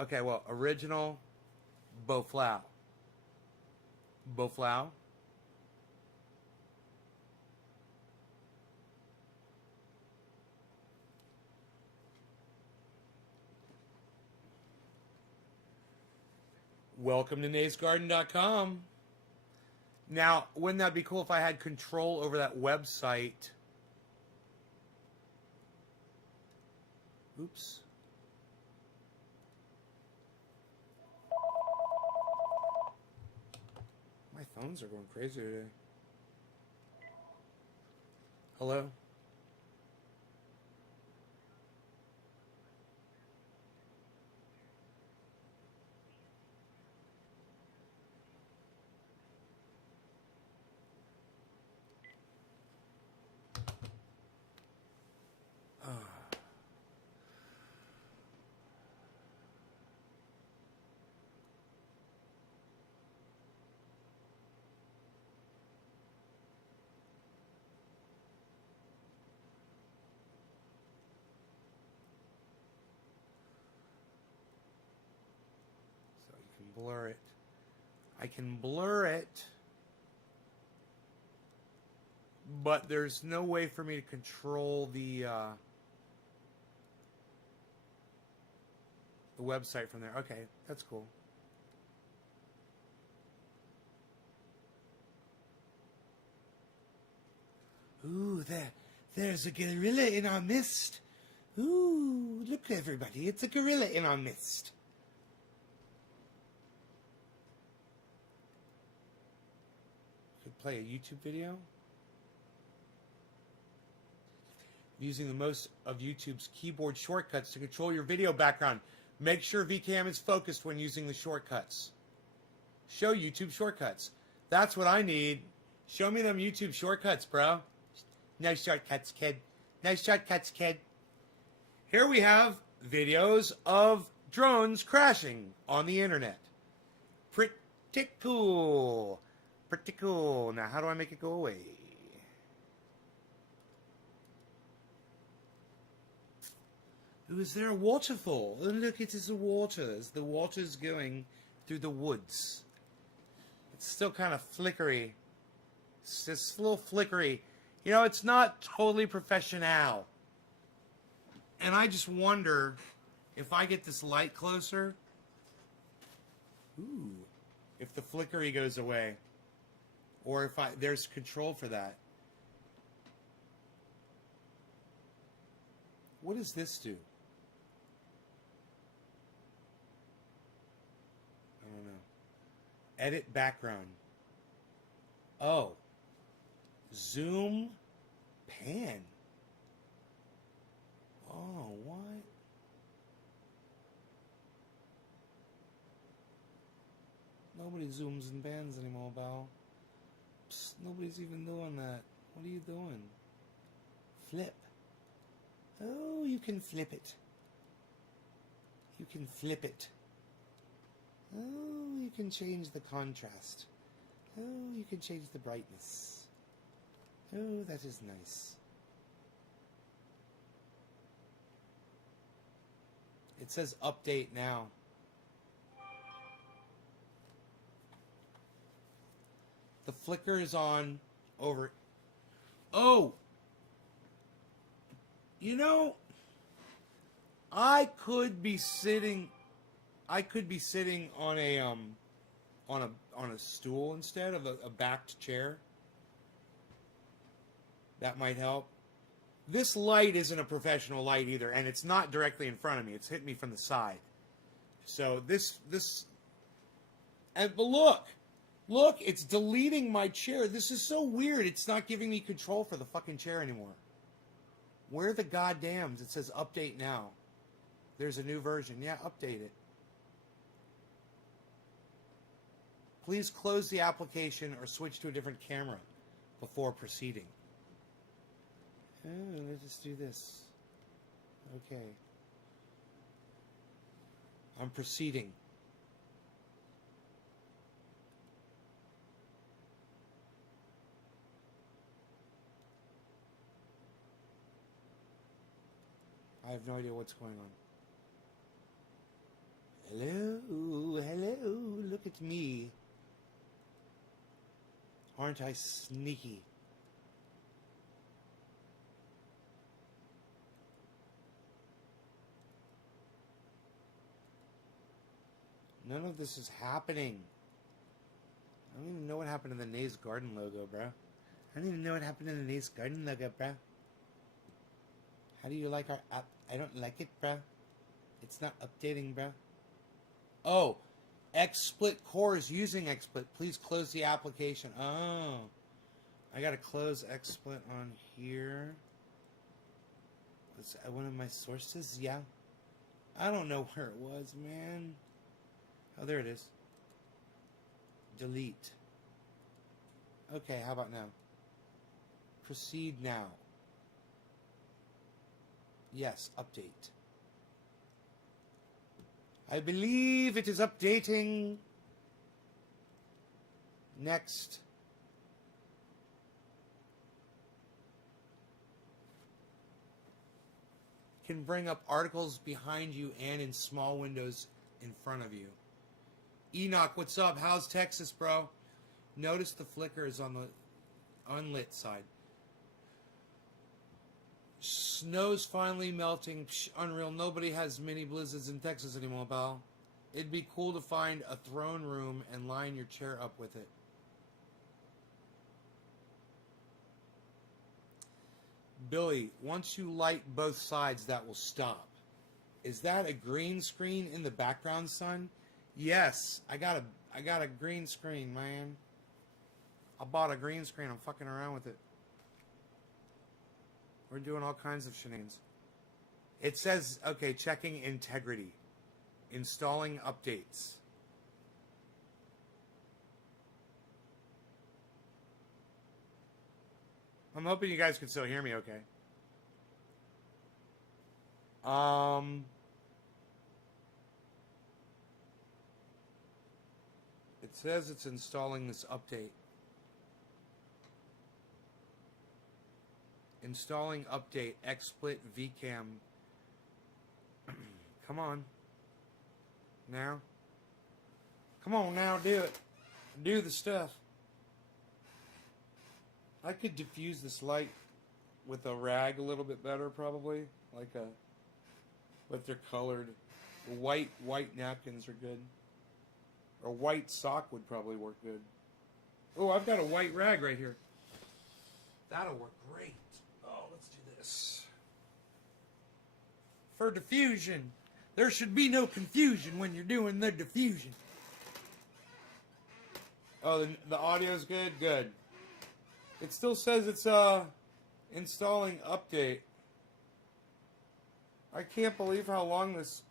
Okay, well, original Boflau. Boflau. Welcome to naysgarden.com. Now, wouldn't that be cool if I had control over that website? Oops. My phones are going crazy today. Hello? Blur it. I can blur it, but there's no way for me to control the website from there. Okay, that's cool. Ooh, there's a gorilla in our midst. Ooh, look everybody, it's a gorilla in our midst. Play a YouTube video. Using the most of YouTube's keyboard shortcuts to control your video background. Make sure VCam is focused when using the shortcuts. Show YouTube shortcuts. That's what I need. Show me them YouTube shortcuts, bro. No shortcuts, kid. No shortcuts, kid. Here we have videos of drones crashing on the internet. Pretty cool. Pretty cool. Now, how do I make it go away? Ooh, is there a waterfall? Oh, look, it is the waters. The water's going through the woods. It's still kind of flickery. It's just a little flickery. You know, it's not totally professional. And I just wonder if I get this light closer, if the flickery goes away, or if there's control for that. What does this do? I don't know. Edit background. Oh. Zoom pan. Oh, what? Nobody zooms and pans anymore, Val. Psst, nobody's even doing that. What are you doing? Flip. Oh, you can flip it. You can flip it. Oh, you can change the contrast. Oh, you can change the brightness. Oh, that is nice. It says update now. The flicker is on over. Oh! You know, I could be sitting on a stool instead of a backed chair. That might help. This light isn't a professional light either, and it's not directly in front of me. It's hitting me from the side. So but look, it's deleting my chair. This is so weird. It's not giving me control for the fucking chair anymore. Where the goddams? It says update now. There's a new version. Yeah, update it. Please close the application or switch to a different camera before proceeding. Oh, let's just do this. Okay. I'm proceeding. I have no idea what's going on. Hello, look at me. Aren't I sneaky? None of this is happening. I don't even know what happened to the Nays Garden logo, bro. I don't even know what happened to the Nays Garden logo, bro. How do you like our app? I don't like it, bro. It's not updating, bro. Oh, XSplit Core is using XSplit. Please close the application. Oh, I gotta close XSplit on here. Was that one of my sources? Yeah. I don't know where it was, man. Oh, there it is. Delete. Okay, how about now? Proceed now. Yes, update. I believe it is updating. Next. Can bring up articles behind you and in small windows in front of you. Enoch, what's up? How's Texas, bro? Notice the flicker is on the unlit side. Snow's finally melting. Psh, unreal. Nobody has mini blizzards in Texas anymore, pal. It'd be cool to find a throne room and line your chair up with it. Billy, once you light both sides, that will stop. Is that a green screen in the background, son? Yes, I got a green screen, man. I bought a green screen. I'm fucking around with it. We're doing all kinds of shenanigans. It says, okay, checking integrity. Installing updates. I'm hoping you guys can still hear me okay. It says it's installing this update. Installing update XSplit VCam. Come on. Now. Come on now, do it. Do the stuff. I could diffuse this light with a rag a little bit better, probably. Like a but they're colored. White napkins are good. A white sock would probably work good. Oh, I've got a white rag right here. That'll work great. Oh, let's do this. For diffusion. There should be no confusion when you're doing the diffusion. Oh, the audio's good? Good. It still says it's installing update. I can't believe how long this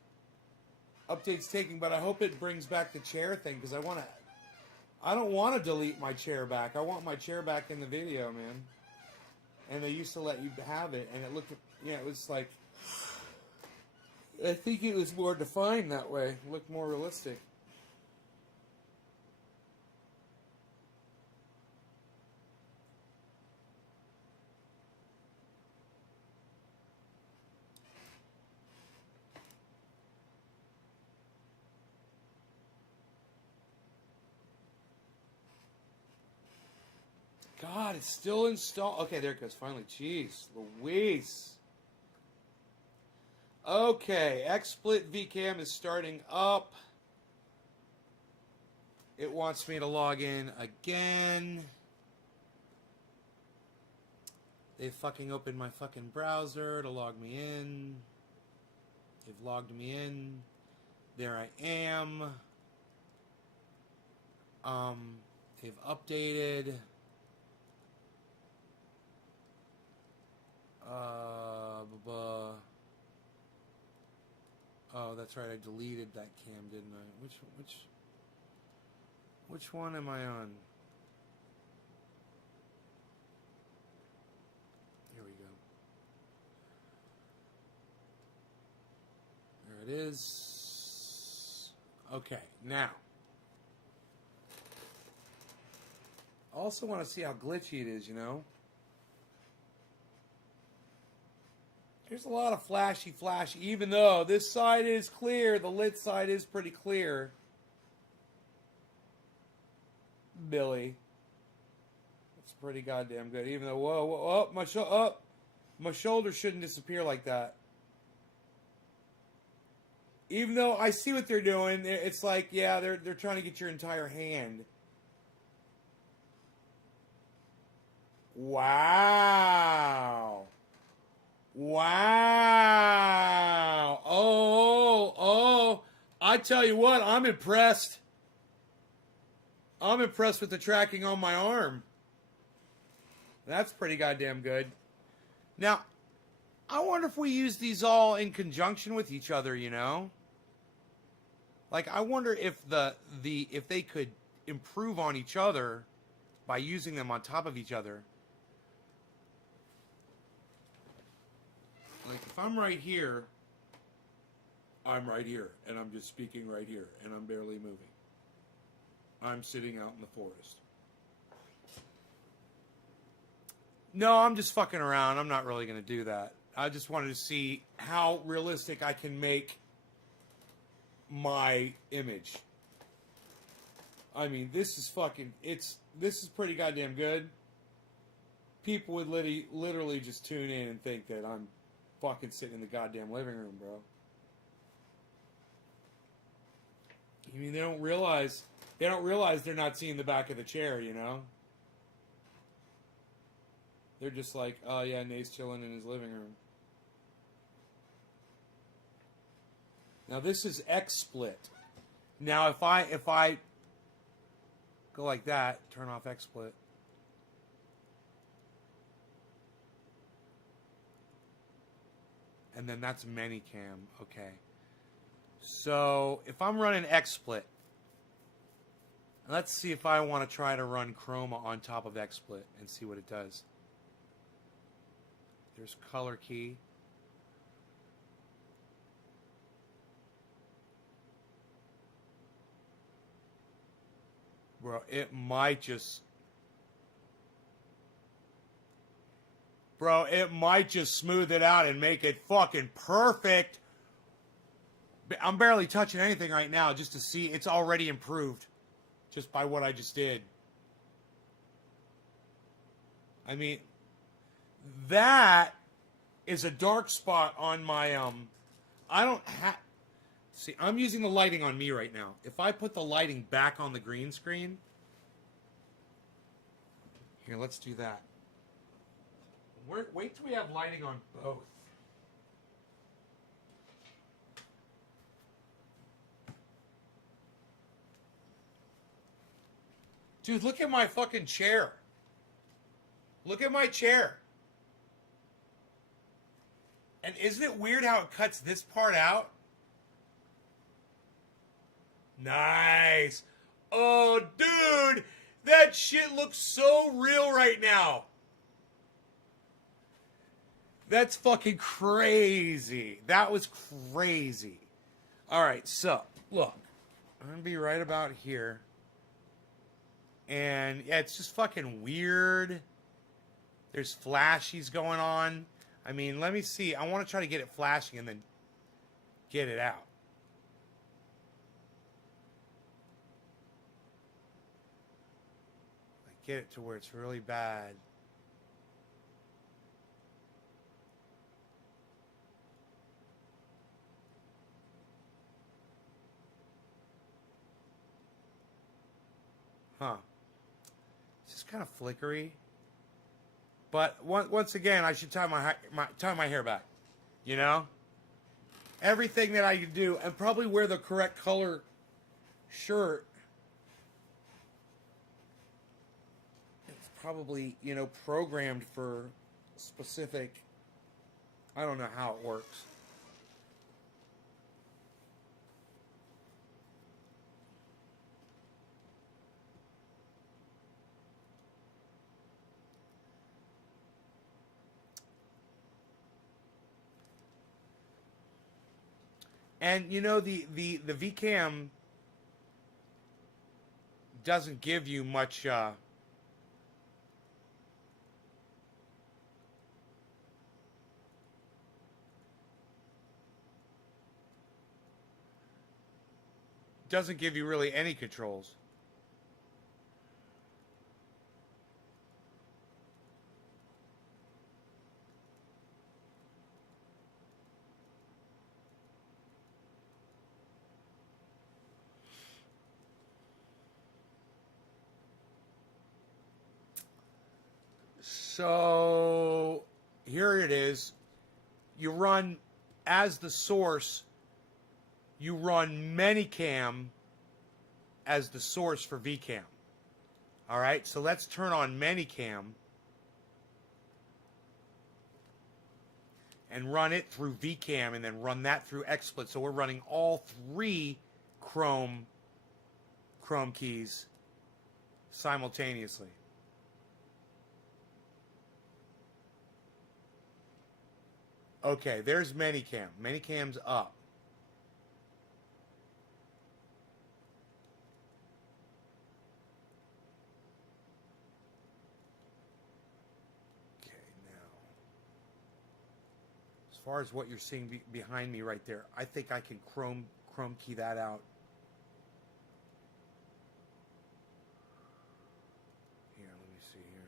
update's taking, but I hope it brings back the chair thing, because I don't want to delete my chair back. I want my chair back in the video, man. And they used to let you have it, and it looked, yeah, it was like, I think it was more defined that way. It looked more realistic. God, it's still installed. Okay, there it goes. Finally. Jeez Louise. Okay, XSplit VCam is starting up. It wants me to log in again. They fucking opened my fucking browser to log me in. They've logged me in. There I am. They've updated. Oh, that's right. I deleted that cam, didn't I? Which one am I on? Here we go. There it is. Okay, now. I also want to see how glitchy it is, you know? There's a lot of flashy, even though this side is clear, the lit side is pretty clear. Billy. It's pretty goddamn good. Even though, whoa, my shoulder shouldn't disappear like that. Even though I see what they're doing, it's like, yeah, they're trying to get your entire hand. Wow. Wow. Oh. I tell you what, I'm impressed. I'm impressed with the tracking on my arm. That's pretty goddamn good. Now, I wonder if we use these all in conjunction with each other, you know? Like, I wonder if if they could improve on each other by using them on top of each other. Like, if I'm right here, I'm right here, and I'm just speaking right here, and I'm barely moving. I'm sitting out in the forest. No, I'm just fucking around. I'm not really going to do that. I just wanted to see how realistic I can make my image. I mean, this is fucking, this is pretty goddamn good. People would literally just tune in and think that I'm fucking sitting in the goddamn living room, bro. I mean, they don't realize they're not seeing the back of the chair, you know? They're just like, oh yeah, Nate's chilling in his living room. Now this is XSplit. Now if I go like that, turn off XSplit. And then that's Manycam. Okay. So if I'm running XSplit, let's see if I want to try to run Chroma on top of XSplit and see what it does. There's color key. Bro, it might just smooth it out and make it fucking perfect. I'm barely touching anything right now just to see it's already improved just by what I just did. I mean, that is a dark spot on my I don't have... See, I'm using the lighting on me right now. If I put the lighting back on the green screen... Here, let's do that. Wait till we have lighting on both. Dude, look at my fucking chair. Look at my chair. And isn't it weird how it cuts this part out? Nice. Oh, dude, that shit looks so real right now. That's fucking crazy. That was crazy. All right, so, look. I'm going to be right about here. And, yeah, it's just fucking weird. There's flashies going on. I mean, let me see. I want to try to get it flashing and then get it out. Like, get it to where it's really bad. Huh. It's just kind of flickery. But once again, I should tie my hair back. You know? Everything that I could do, and probably wear the correct color shirt. It's probably, you know, programmed for specific... I don't know how it works. And you know the VCam doesn't give you much doesn't give you really any controls. So here it is. You run as the source. You run Manycam as the source for VCam. All right, so let's turn on Manycam and run it through VCam and then run that through XSplit. So we're running all three Chrome keys simultaneously. Okay, there's Manycam. Manycam's up. Okay, now, as far as what you're seeing behind me right there, I think I can Chrome key that out. Here, let me see here.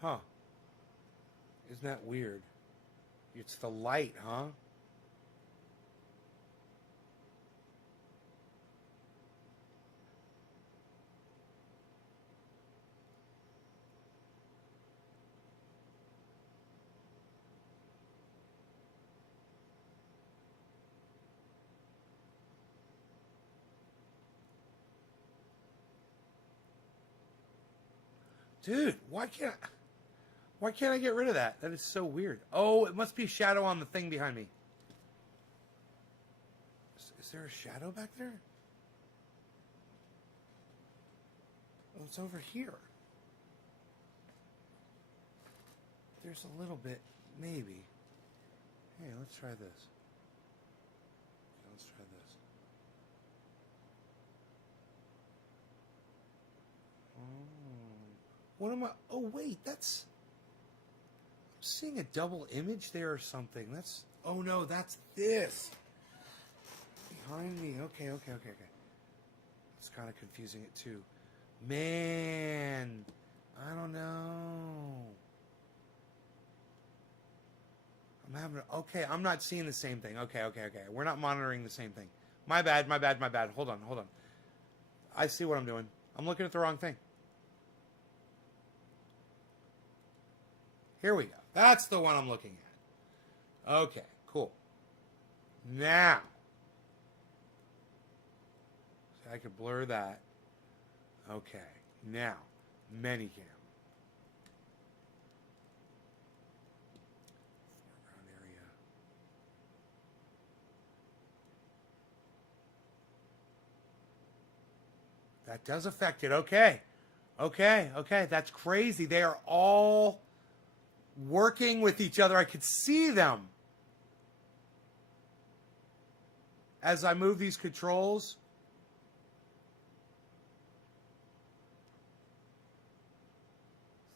Huh. Isn't that weird? It's the light, huh? Dude, why can't I get rid of that? That is so weird. Oh, it must be a shadow on the thing behind me. Is there a shadow back there? Oh, it's over here. There's a little bit, maybe. Hey, let's try this. Let's try this. Oh. What am I? Oh, wait, that's... seeing a double image there or something. That's, oh no, that's this. Behind me. Okay. It's kind of confusing it too. Man, I don't know. I'm not seeing the same thing. Okay. We're not monitoring the same thing. My bad. Hold on. I see what I'm doing. I'm looking at the wrong thing. Here we go. That's the one I'm looking at. Okay, cool. Now, so I could blur that. Okay, now, Minicam. Foreground area. That does affect it. Okay. That's crazy. They are all working with each other. I could see them as I move these controls.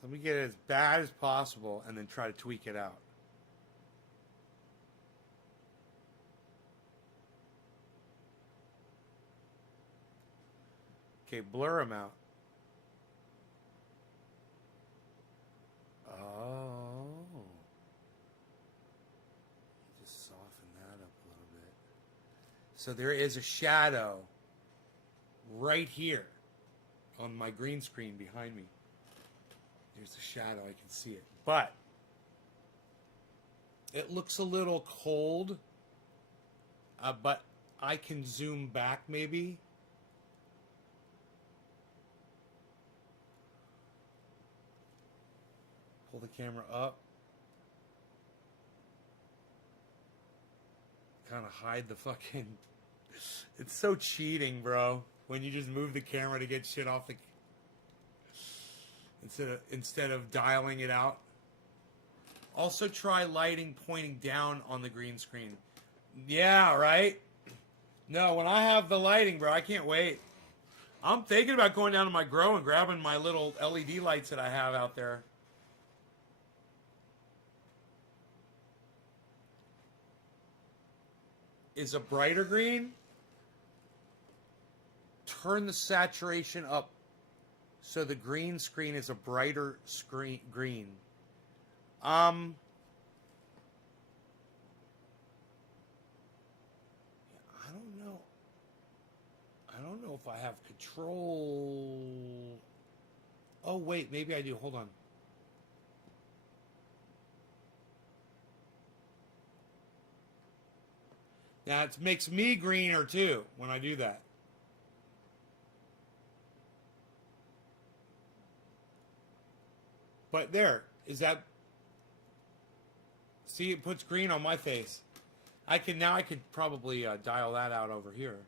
Let me get it as bad as possible and then try to tweak it out. Okay, blur them out. Oh. Just soften that up a little bit. So there is a shadow right here on my green screen behind me. There's a shadow, I can see it. But it looks a little cold. But I can zoom back maybe. Pull the camera up. Kind of hide the fucking... It's so cheating, bro. When you just move the camera to get shit off the... Instead of dialing it out. Also try lighting pointing down on the green screen. Yeah, right? No, when I have the lighting, bro, I can't wait. I'm thinking about going down to my grow and grabbing my little LED lights that I have out there. Is a brighter green. Turn the saturation up so the green screen is a brighter green. I don't know. I don't know if I have control. Oh wait, maybe I do. Hold on. Now it makes me greener too when I do that. But there, is that... See, it puts green on my face. I could probably dial that out over here.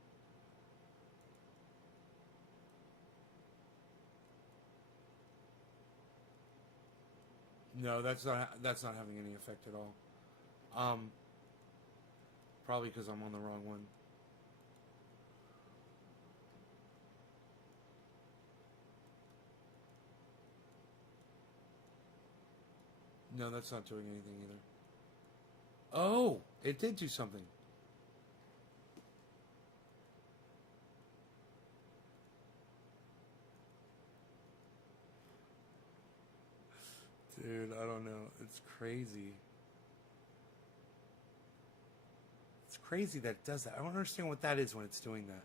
No, that's not having any effect at all. Probably because I'm on the wrong one. No, that's not doing anything either. Oh, it did do something. Dude, I don't know. It's crazy. It's crazy that it does that. I don't understand what that is when it's doing that.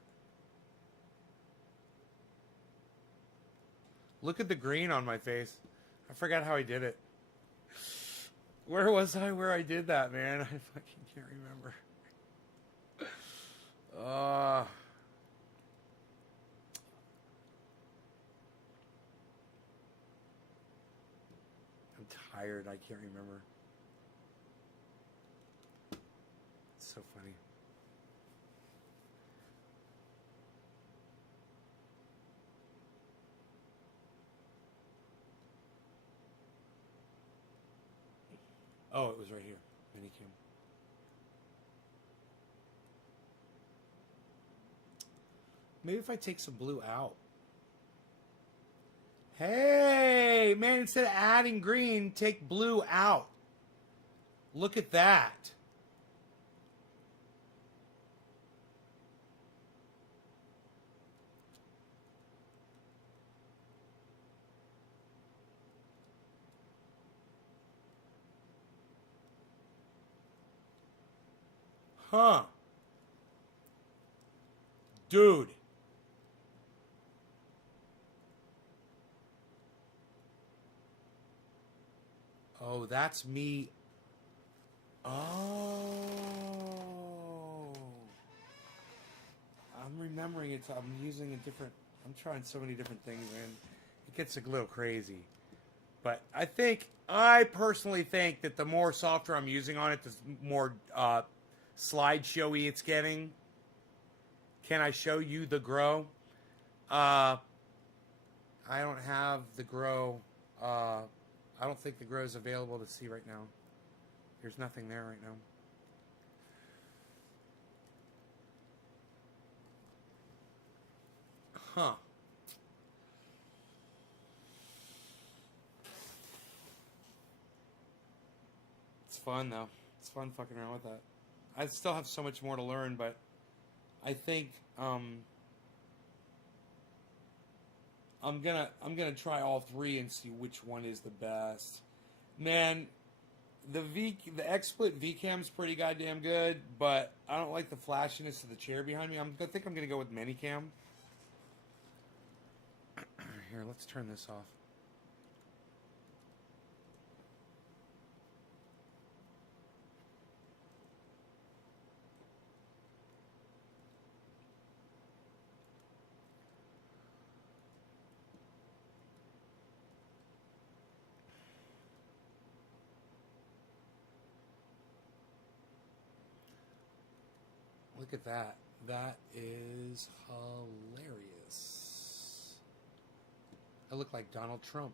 Look at the green on my face. I forgot how I did it. Where was I where I did that, man? I fucking can't remember. I'm tired. I can't remember. It's so funny. Oh, it was right here. Minicam. Maybe if I take some blue out. Hey, man, instead of adding green, take blue out. Look at that. Huh. Dude. Oh, that's me. Oh. I'm remembering it. I'm using a different. I'm trying so many different things, and it gets a little crazy. But I personally think that the more software I'm using on it, the more slideshowy it's getting. Can I show you the grow? I don't have the grow. I don't think the grow is available to see right now. There's nothing there right now. Huh. It's fun though. It's fun fucking around with that. I still have so much more to learn, but I think I'm gonna try all three and see which one is the best. Man, the XSplit VCam's pretty goddamn good, but I don't like the flashiness of the chair behind me. I think I'm gonna go with Minicam. Here, let's turn this off. Look at that. That is hilarious. I look like Donald Trump.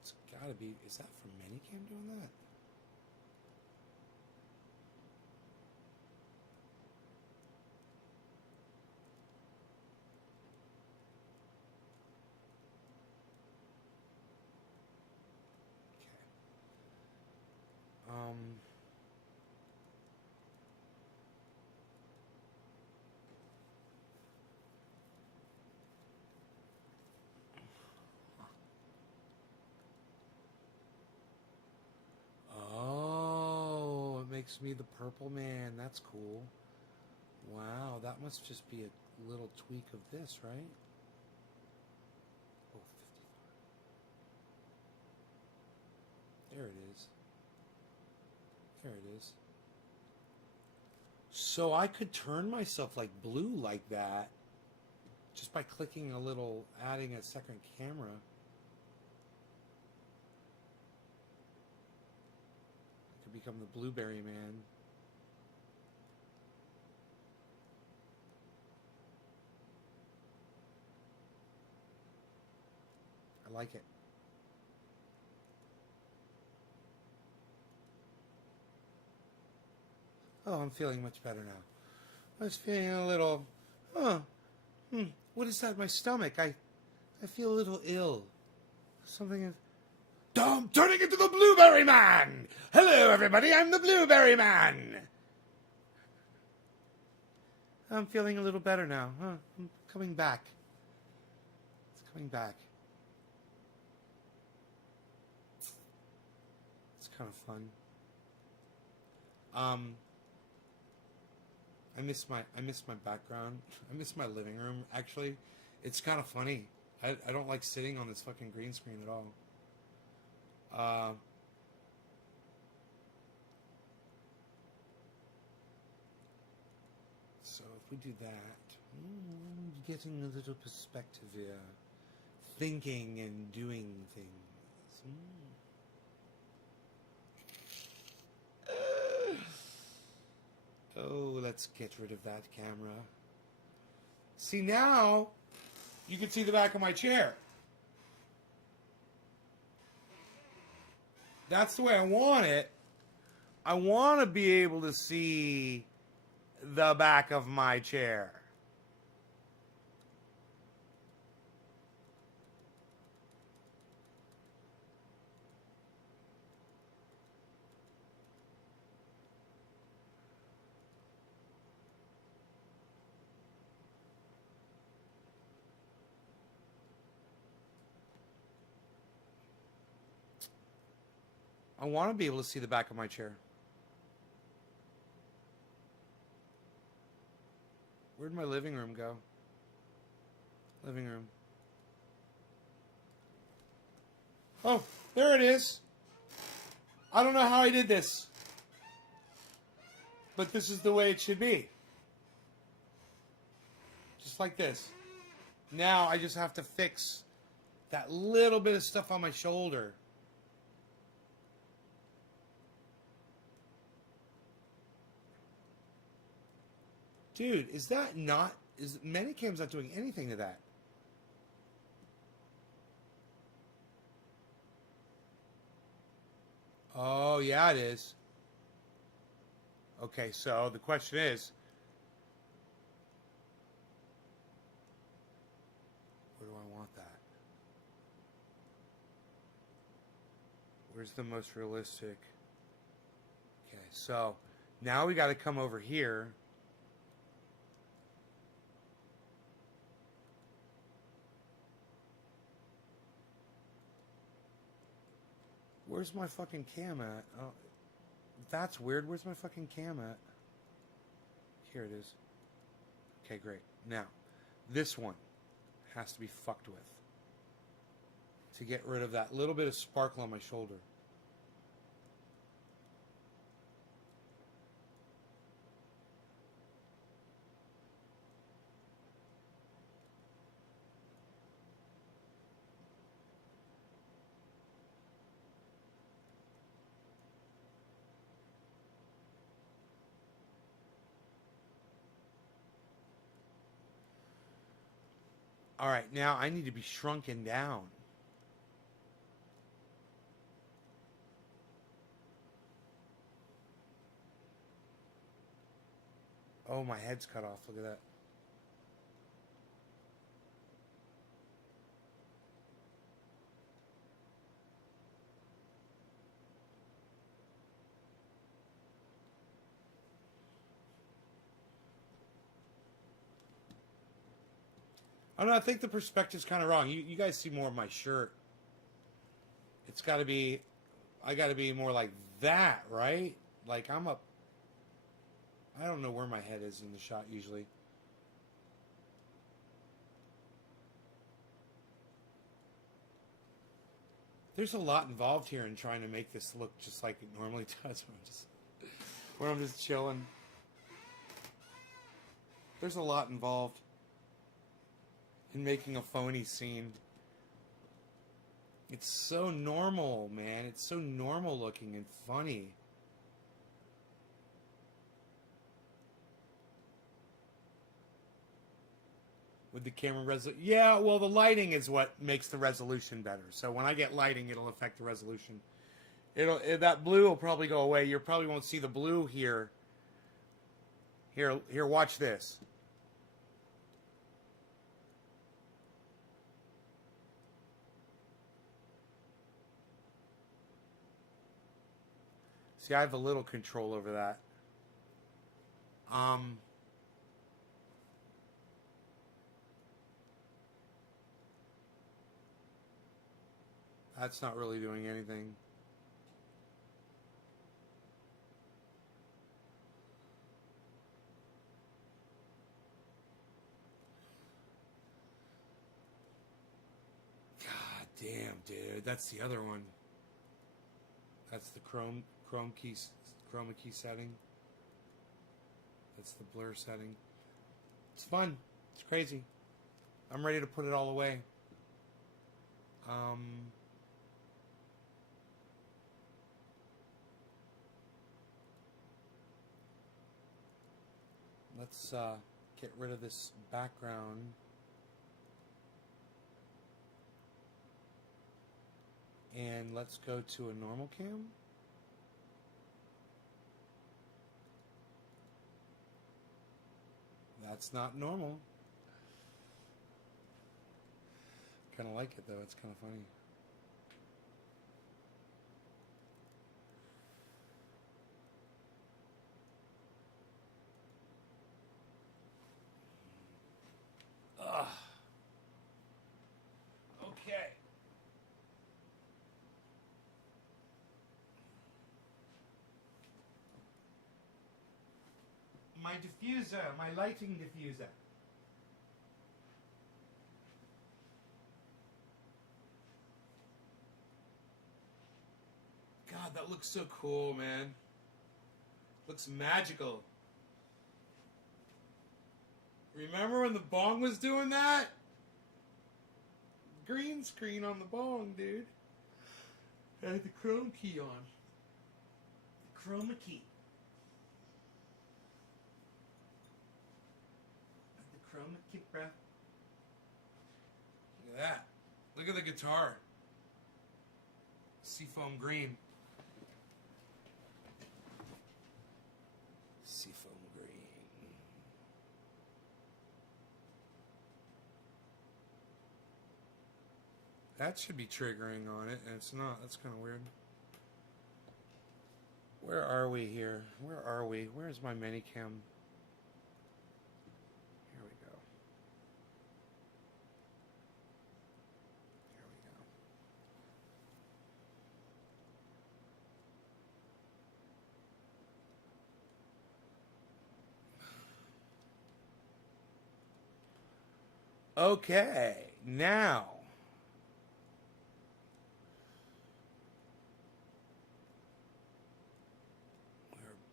It's gotta be. Is that from Minicam doing that? Oh, it makes me the purple man. That's cool. Wow, that must just be a little tweak of this, right? Oh, 55. There it is. There it is. So I could turn myself like blue like that just by clicking a little, adding a second camera. I could become the Blueberry Man. I like it. Oh, I'm feeling much better now. I was feeling a little, what is that in my stomach? I feel a little ill. Something is... I'm turning into the Blueberry Man! Hello, everybody, I'm the Blueberry Man! I'm feeling a little better now. I'm coming back. It's coming back. It's kind of fun. I miss my background. I miss my living room, actually. It's kind of funny. I don't like sitting on this fucking green screen at all. So if we do that, getting a little perspective here. Thinking and doing things. Oh, let's get rid of that camera. See, now you can see the back of my chair. That's the way I want it. I want to be able to see the back of my chair. I want to be able to see the back of my chair. Where'd my living room go? Living room. Oh, there it is. I don't know how I did this. But this is the way it should be. Just like this. Now I just have to fix that little bit of stuff on my shoulder. Dude, is that not... Is Medicam's not doing anything to that? Oh, yeah, it is. Okay, so the question is... Where do I want that? Where's the most realistic? Okay, so now we got to come over here. Where's my fucking cam at? Oh, that's weird. Where's my fucking cam at? Here it is. Okay, great. Now, this one has to be fucked with to get rid of that little bit of sparkle on my shoulder. All right, now I need to be shrunken down. Oh, my head's cut off. Look at that. I don't know, I think the perspective's kind of wrong. You guys see more of my shirt. It's got to be... I got to be more like that, right? Like I'm up... I don't know where my head is in the shot usually. There's a lot involved here in trying to make this look just like it normally does when I'm just chilling. There's a lot involved in making a phony scene. It's so normal, man. It's so normal looking and funny. With the camera resolution. Yeah, well, the lighting is what makes the resolution better. So when I get lighting, it'll affect the resolution. That blue will probably go away. You probably won't see the blue here. Here, watch this. See, I have a little control over that. That's not really doing anything. God damn, dude. That's the other one. That's the chroma key setting. That's the blur setting. It's fun. It's crazy. I'm ready to put it all away. Let's get rid of this background. And let's go to a normal cam. That's not normal. Kind of like it though. It's kind of funny. Ugh. Okay. my diffuser, my lighting diffuser. God, that looks so cool, man. Looks magical. Remember when the bong was doing that? Green screen on the bong, dude. I had the chrome key on. The chroma key. The chroma key, bro. Look at that. Look at the guitar. Seafoam green. Seafoam green. That should be triggering on it, and it's not. That's kind of weird. Where are we here? Where are we? Where's my Minicam? Here we go. Here we go. Okay, now.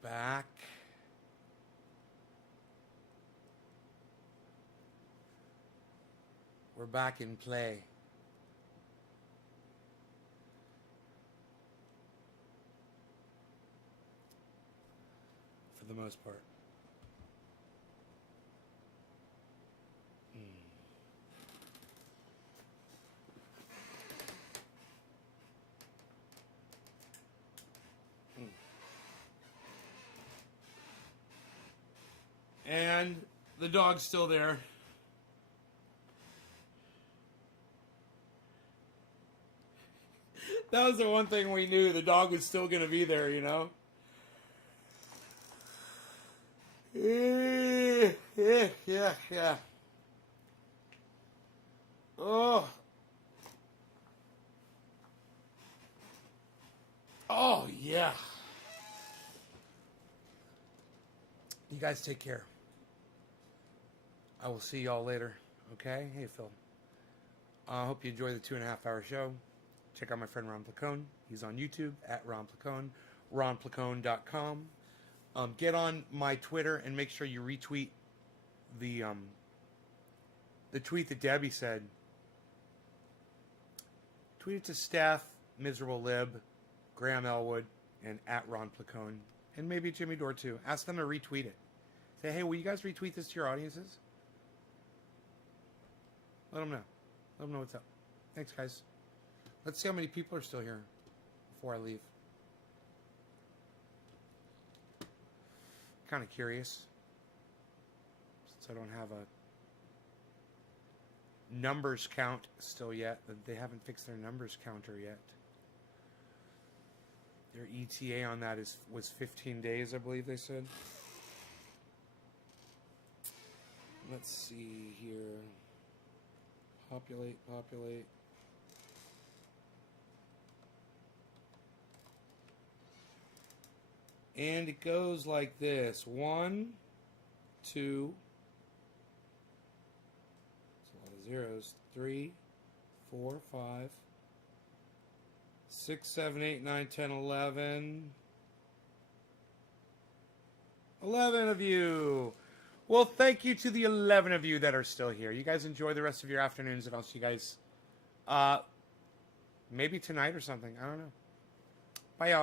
Back. We're back in play. For the most part. And the dog's still there. That was the one thing we knew. The dog was still going to be there, you know? Yeah. Oh. Oh, yeah. You guys take care. I will see y'all later. Okay? Hey, Phil. I hope you enjoy the 2.5-hour show. Check out my friend Ron Placone. He's on YouTube at Ron Placone. RonPlacone.com. Get on my Twitter and make sure you retweet the tweet that Debbie said. Tweet it to Steph, Miserable Lib, Graham Elwood, and at Ron Placone. And maybe Jimmy Dore too. Ask them to retweet it. Say, hey, will you guys retweet this to your audiences? Let them know. Let them know what's up. Thanks, guys. Let's see how many people are still here before I leave. Kind of curious. Since I don't have a numbers count still yet. They haven't fixed their numbers counter yet. Their ETA on that was 15 days, I believe they said. Let's see here. Populate. And it goes like this. 1, 2. That's a lot of zeros. 3, 4, 5. 6, 7, 8, 9, 10, 11. 11 of you. Well, thank you to the 11 of you that are still here. You guys enjoy the rest of your afternoons, and I'll see you guys maybe tonight or something. I don't know.